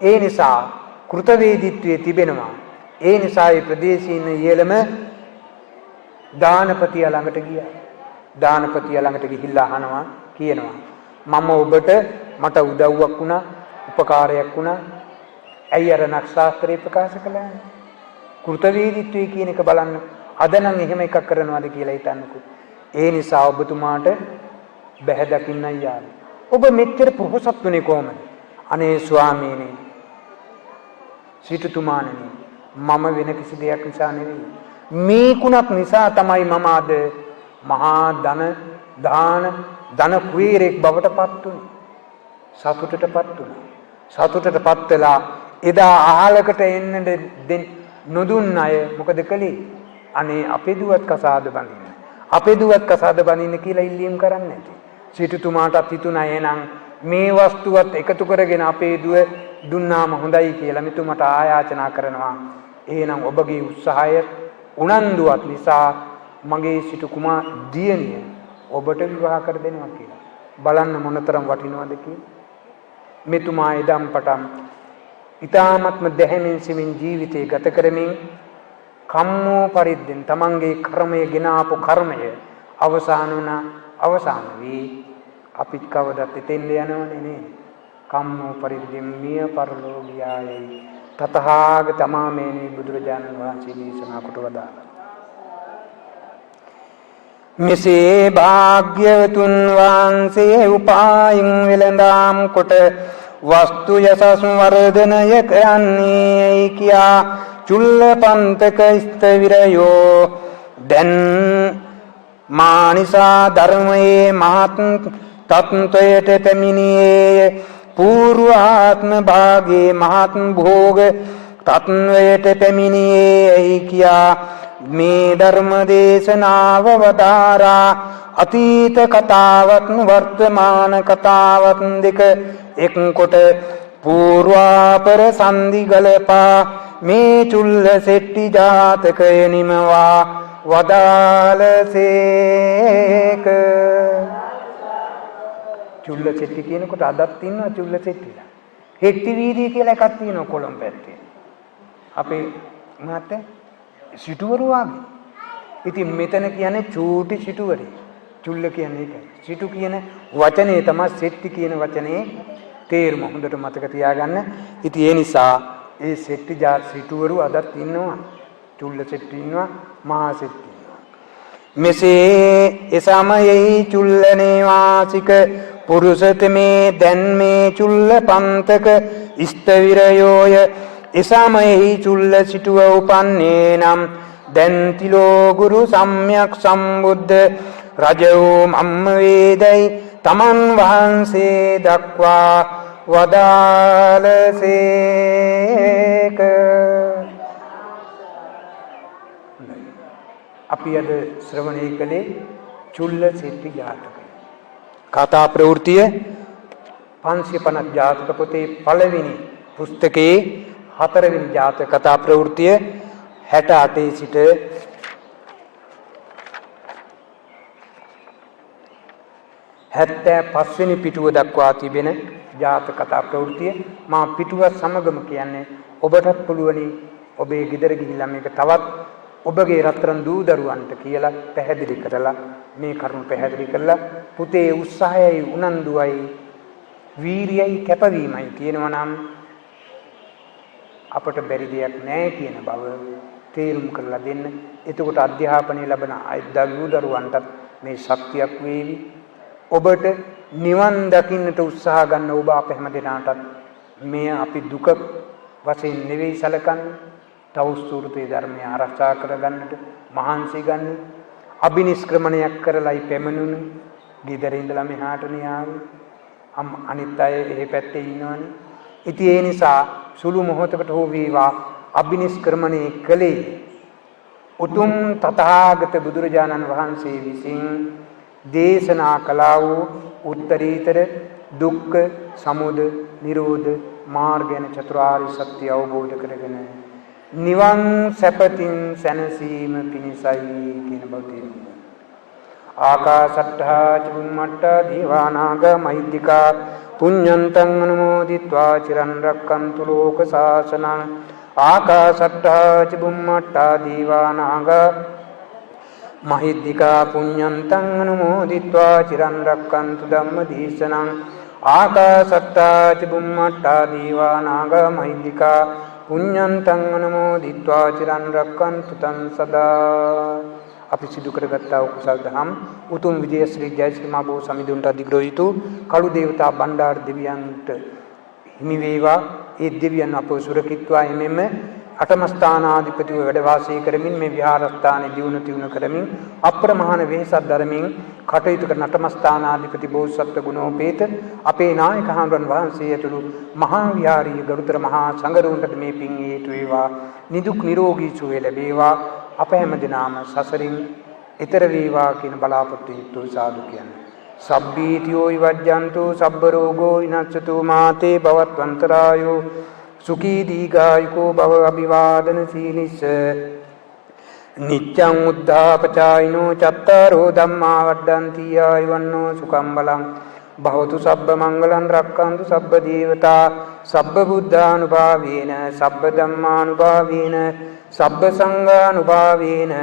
ඒ නිසා කෘතවේදීත්වයේ තිබෙනවා. ඒ නිසා මේ ප්‍රදේශයේ ඉන්න ඊළම දානපතියා ළඟට ගියා. දානපතියා ළඟට ගිහිල්ලා අහනවා කියනවා මම ඔබට මට උදව්වක් වුණා, උපකාරයක් වුණා. ඇයි අර නක්ෂත්‍රය ප්‍රකාශ කළා? කෘතවේදීත්වයේ කියන එක බලන්න. අද නම් එහෙම එකක් කරනවාද කියලා හිතන්නකෝ. ඒ නිසා ඔබතුමාට බැහැ දකින්නයි යාවේ. ඔබ මෙච්චර පොහොසත් වුණේ කොහමද? අනේ ස්වාමීනි, සිටුතුමාණනි, මම වෙන කිසි දෙයක් නිසා නෙවෙයි. මේ කුණක් නිසා තමයි මම අද මහා ධන කුවේරෙක් බවට පත් වුණේ. සතුටටපත් වුණා. සතුටටපත් වෙලා එදා අහලකට එන්න නොදුන්න අය මොකද කළේ? අනේ අපේ දුවත් කසාද බඳින්න, අපේ දුවත් කසාද බඳින්න කියලා ඉල්ලීම් කරන්නේ නැති. සිටුතුමාටත් හිතුණා එහෙනම් මේ වස්තුවත් එකතු කරගෙන අපේ දුව දුන්නාම හොඳයි කියලා මෙතුමට ආයාචනා කරනවා. එහෙනම් ඔබගේ උත්සාහය උනන්දුවත් නිසා මගේ සිටු කුමා දියණිය ඔබට විවාහ කර දෙනවා කියලා. බලන්න මොනතරම් වටිනවද කියලා. මෙතුමා එදම් පටන් ඊ타ත්ම දැහැමින් සිමින් ජීවිතේ ගත කරමින් කම්මෝ පරිද්දෙන් තමන්ගේ කර්මය ගෙනාපු කර්මය අවසාන වුණා. අවසාන වී අපිත් කවදත් එතෙන්ද යනවනේ නේද? කම්මෝ පරිද්දෙන් මිය පරලෝකියායි තථාගතමාමේනි බුදුරජාණන් වහන්සේ දේශනා කොට වදාළා. මෙසේ භාග්‍යවතුන් වහන්සේ උපායින් වෙළඳාම් කොට වස්තු යසස් වර්ධනය කරන්නේයි කියා චුල්ල පන්තක ස්තවිරයෝ දැන් මානිසා ධර්මයේ මහත් තත්ත්වයට පැමිණියේ පූර්වාත්ම භාගයේ මහත් භෝග තත්ත්වයට පැමිණියේයි කියා මේ ධර්ම දේශනාව වදාරා අතීත කතාවත් වර්තමාන කතාවත් දෙක එක් කොට पूर्वापर संधिगलपा මේ චුල්ල සෙට්ටි ජාතකය නිමවා වදාළසේක. චුල්ල සෙට්ටි කියනකොට අදත් ඉන්නවා චුල්ල සෙට්ටිලා. හෙට්ටි වීදිය කියලා එකක් තියෙනවා කොළඹ පැත්තේ. අපේ මහත්තයා සිටුවරු වගේ. ඉතින් මෙතන කියන්නේ චූටි සිටුවරේ. චුල්ල කියන්නේ ඒකයි. සිටු කියන වචනේ තමයි සෙට්ටි කියන වචනේ තේරුම හොඳට මතක තියාගන්න. ඉතින් ඒ නිසා ඒ සෙට්ටි ජාති සිටුවරු අදත් ඉන්නවා. චුල්ල සෙට්ටි ඉන්නවා, මහා සෙට්ටි ඉන්නවා. මෙසේ එසමයෙහි චුල්ලනේ වාසික පුරුෂතමේ දැන් මේ චුල්ල පන්තක ඉස්තවිරයෝය. එසමයෙහි චුල්ල සිටුව උපන්නේ නම් දැන් තිලෝ ගුරු සම්්‍යක් සම්බුද්ධ රජ වූ මම්ම වේදයි තමන් වහන්සේ දක්වා වදාළසේක. අපි අද ශ්‍රවණය කළේ චුල්ල සෙට්ටි ජාතකය. කතා ප්‍රවෘත්තිය 550 ජාතක පොතේ පළවෙනි පුස්තකයේ 4 වෙනි ජාතක කතා ප්‍රවෘත්තිය 68 සිට 75 වෙනි පිටුව දක්වා තිබෙන ජාතක කතා ප්‍රවෘත්තිය. මා පිටුව සමගම කියන්නේ ඔබටත් පුළුවනි ඔබේ ගෙදර ගිහිල්ලා මේක තවත් ඔබගේ රත්තරන් දූ දරුවන්ට කියලා පැහැදිලි කරලා මේ කරුණ පැහැදිලි කරලා පුතේ උත්සාහයයි උනන්දුවයි වීරියයි කැපවීමයි තියෙනවා නම් අපට බැරි දෙයක් නැහැ කියන බව තේරුම් කරලා දෙන්න. එතකොට අධ්‍යාපනය ලැබෙන දූ දරුවන්ටත් මේ ශක්තියක් වේවි. ඔබට නිවන් දකින්නට උත්සාහ ගන්න ඔබ අප හැම දෙනාටත් මේ අපි දුක වශයෙන් නෙවෙයි සැලකන්නේ. තවුස්තුරුතේ ධර්මය ආරක්ෂා කරගන්නට මහන්සි ගන්න. අබිනිෂ්ක්‍රමණයක් කරලායි පැමිණුණේ. ගෙදර ඉඳලා මෙහාට න්යාවි. අනිත් අය එහෙ පැත්තේ ඉන්නවනේ. ඉතින් ඒ නිසා සුළු මොහොතකට හෝ වේවා අබිනිෂ්ක්‍රමණය කළේ උතුම් තථාගත බුදුරජාණන් වහන්සේ විසින් දේශනා කළා වූ උත්තරීතර දුක්ඛ සමුදය නිරෝධ මාර්ගයන චතුරාර්ය සත්‍ය අවබෝධ කරගෙන නිවන් සැපතින් සැනසීම පිණිසයි කියන බව තේරුම්. ආකාශට්ඨා චුම්මට්ඨා දීවානාග මහිද්దికා පුඤ්ඤන්තං අනුමෝදිत्वा චිරන් රක්칸තු ලෝක සාසනං. ආකාශට්ඨා චුම්මට්ඨා දීවානාග මහිද්దికා පුඤ්ඤන්තං අනුමෝදිत्वा චිරන් රක්칸තු ධම්මදේශනං. ආකාශට්ඨා චුම්මට්ඨා දීවානාග මහිද්దికා පුඤ්ඤන්තං අනුමෝදිत्वा චිරන් රක්칸තු තං සදා. අපි සිදු කරගත්තා වූ කුසල දහම් උතුම් විජය ශ්‍රී ජයශ්‍රී මහ බෝ සමිඳුන්ට අධිග්‍රහිතු කළු දේවතා බණ්ඩාර දෙවියන්ට හිමි වේවා. ඒ දෙවියන් අපව සුරකිත්වා එමෙම අටම ස්ථානාධිපතිව වැඩ වාසය කරමින් මේ විහාරස්ථානයේ දියුණු තියුණු කරමින් අප්‍රමාණ වෙහසක් දරමින් කටයුතු කරන අටම ස්ථානාධිපති බෝසත්ත්ව ගුණෝපේත අපේ නායක හාමුදුරන් වහන්සේ ඇතුළු මහා විහාරීය ගරුතර මහා සංඝරුවන්ට මේ පින් හේතු වේවා. නිදුක් නිරෝගී සුවය ලැබේවා. අප හැම දිනම සසරින් ඈතර වේවා කියන බලාපොරොත්තු යුක්තව සාදු කියන්නේ. සබ්බීතියෝ විවජ්ජන්තු සබ්බ රෝගෝ විනච්ඡතු මාතේ භවත්වන්තරායෝ සුඛී දීඝායුකෝ භව අභිවාදන සීලිස්ස නිච්ඡං උද්ධාපචායිනෝ චත්තාරෝ ධම්මා වඩ්ඩಂತಿ ආයවන්නෝ සුඛං බලං භවතු සබ්බ මංගලං රක්ඛන්තු සබ්බ දේවතා සබ්බ බුද්ධානුභාවේන සබ්බ ධම්මානුභාවේන සබ්බ සංඝානුභාවේන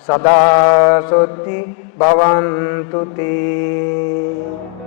සදා සොත්ති භවන්තු තේ.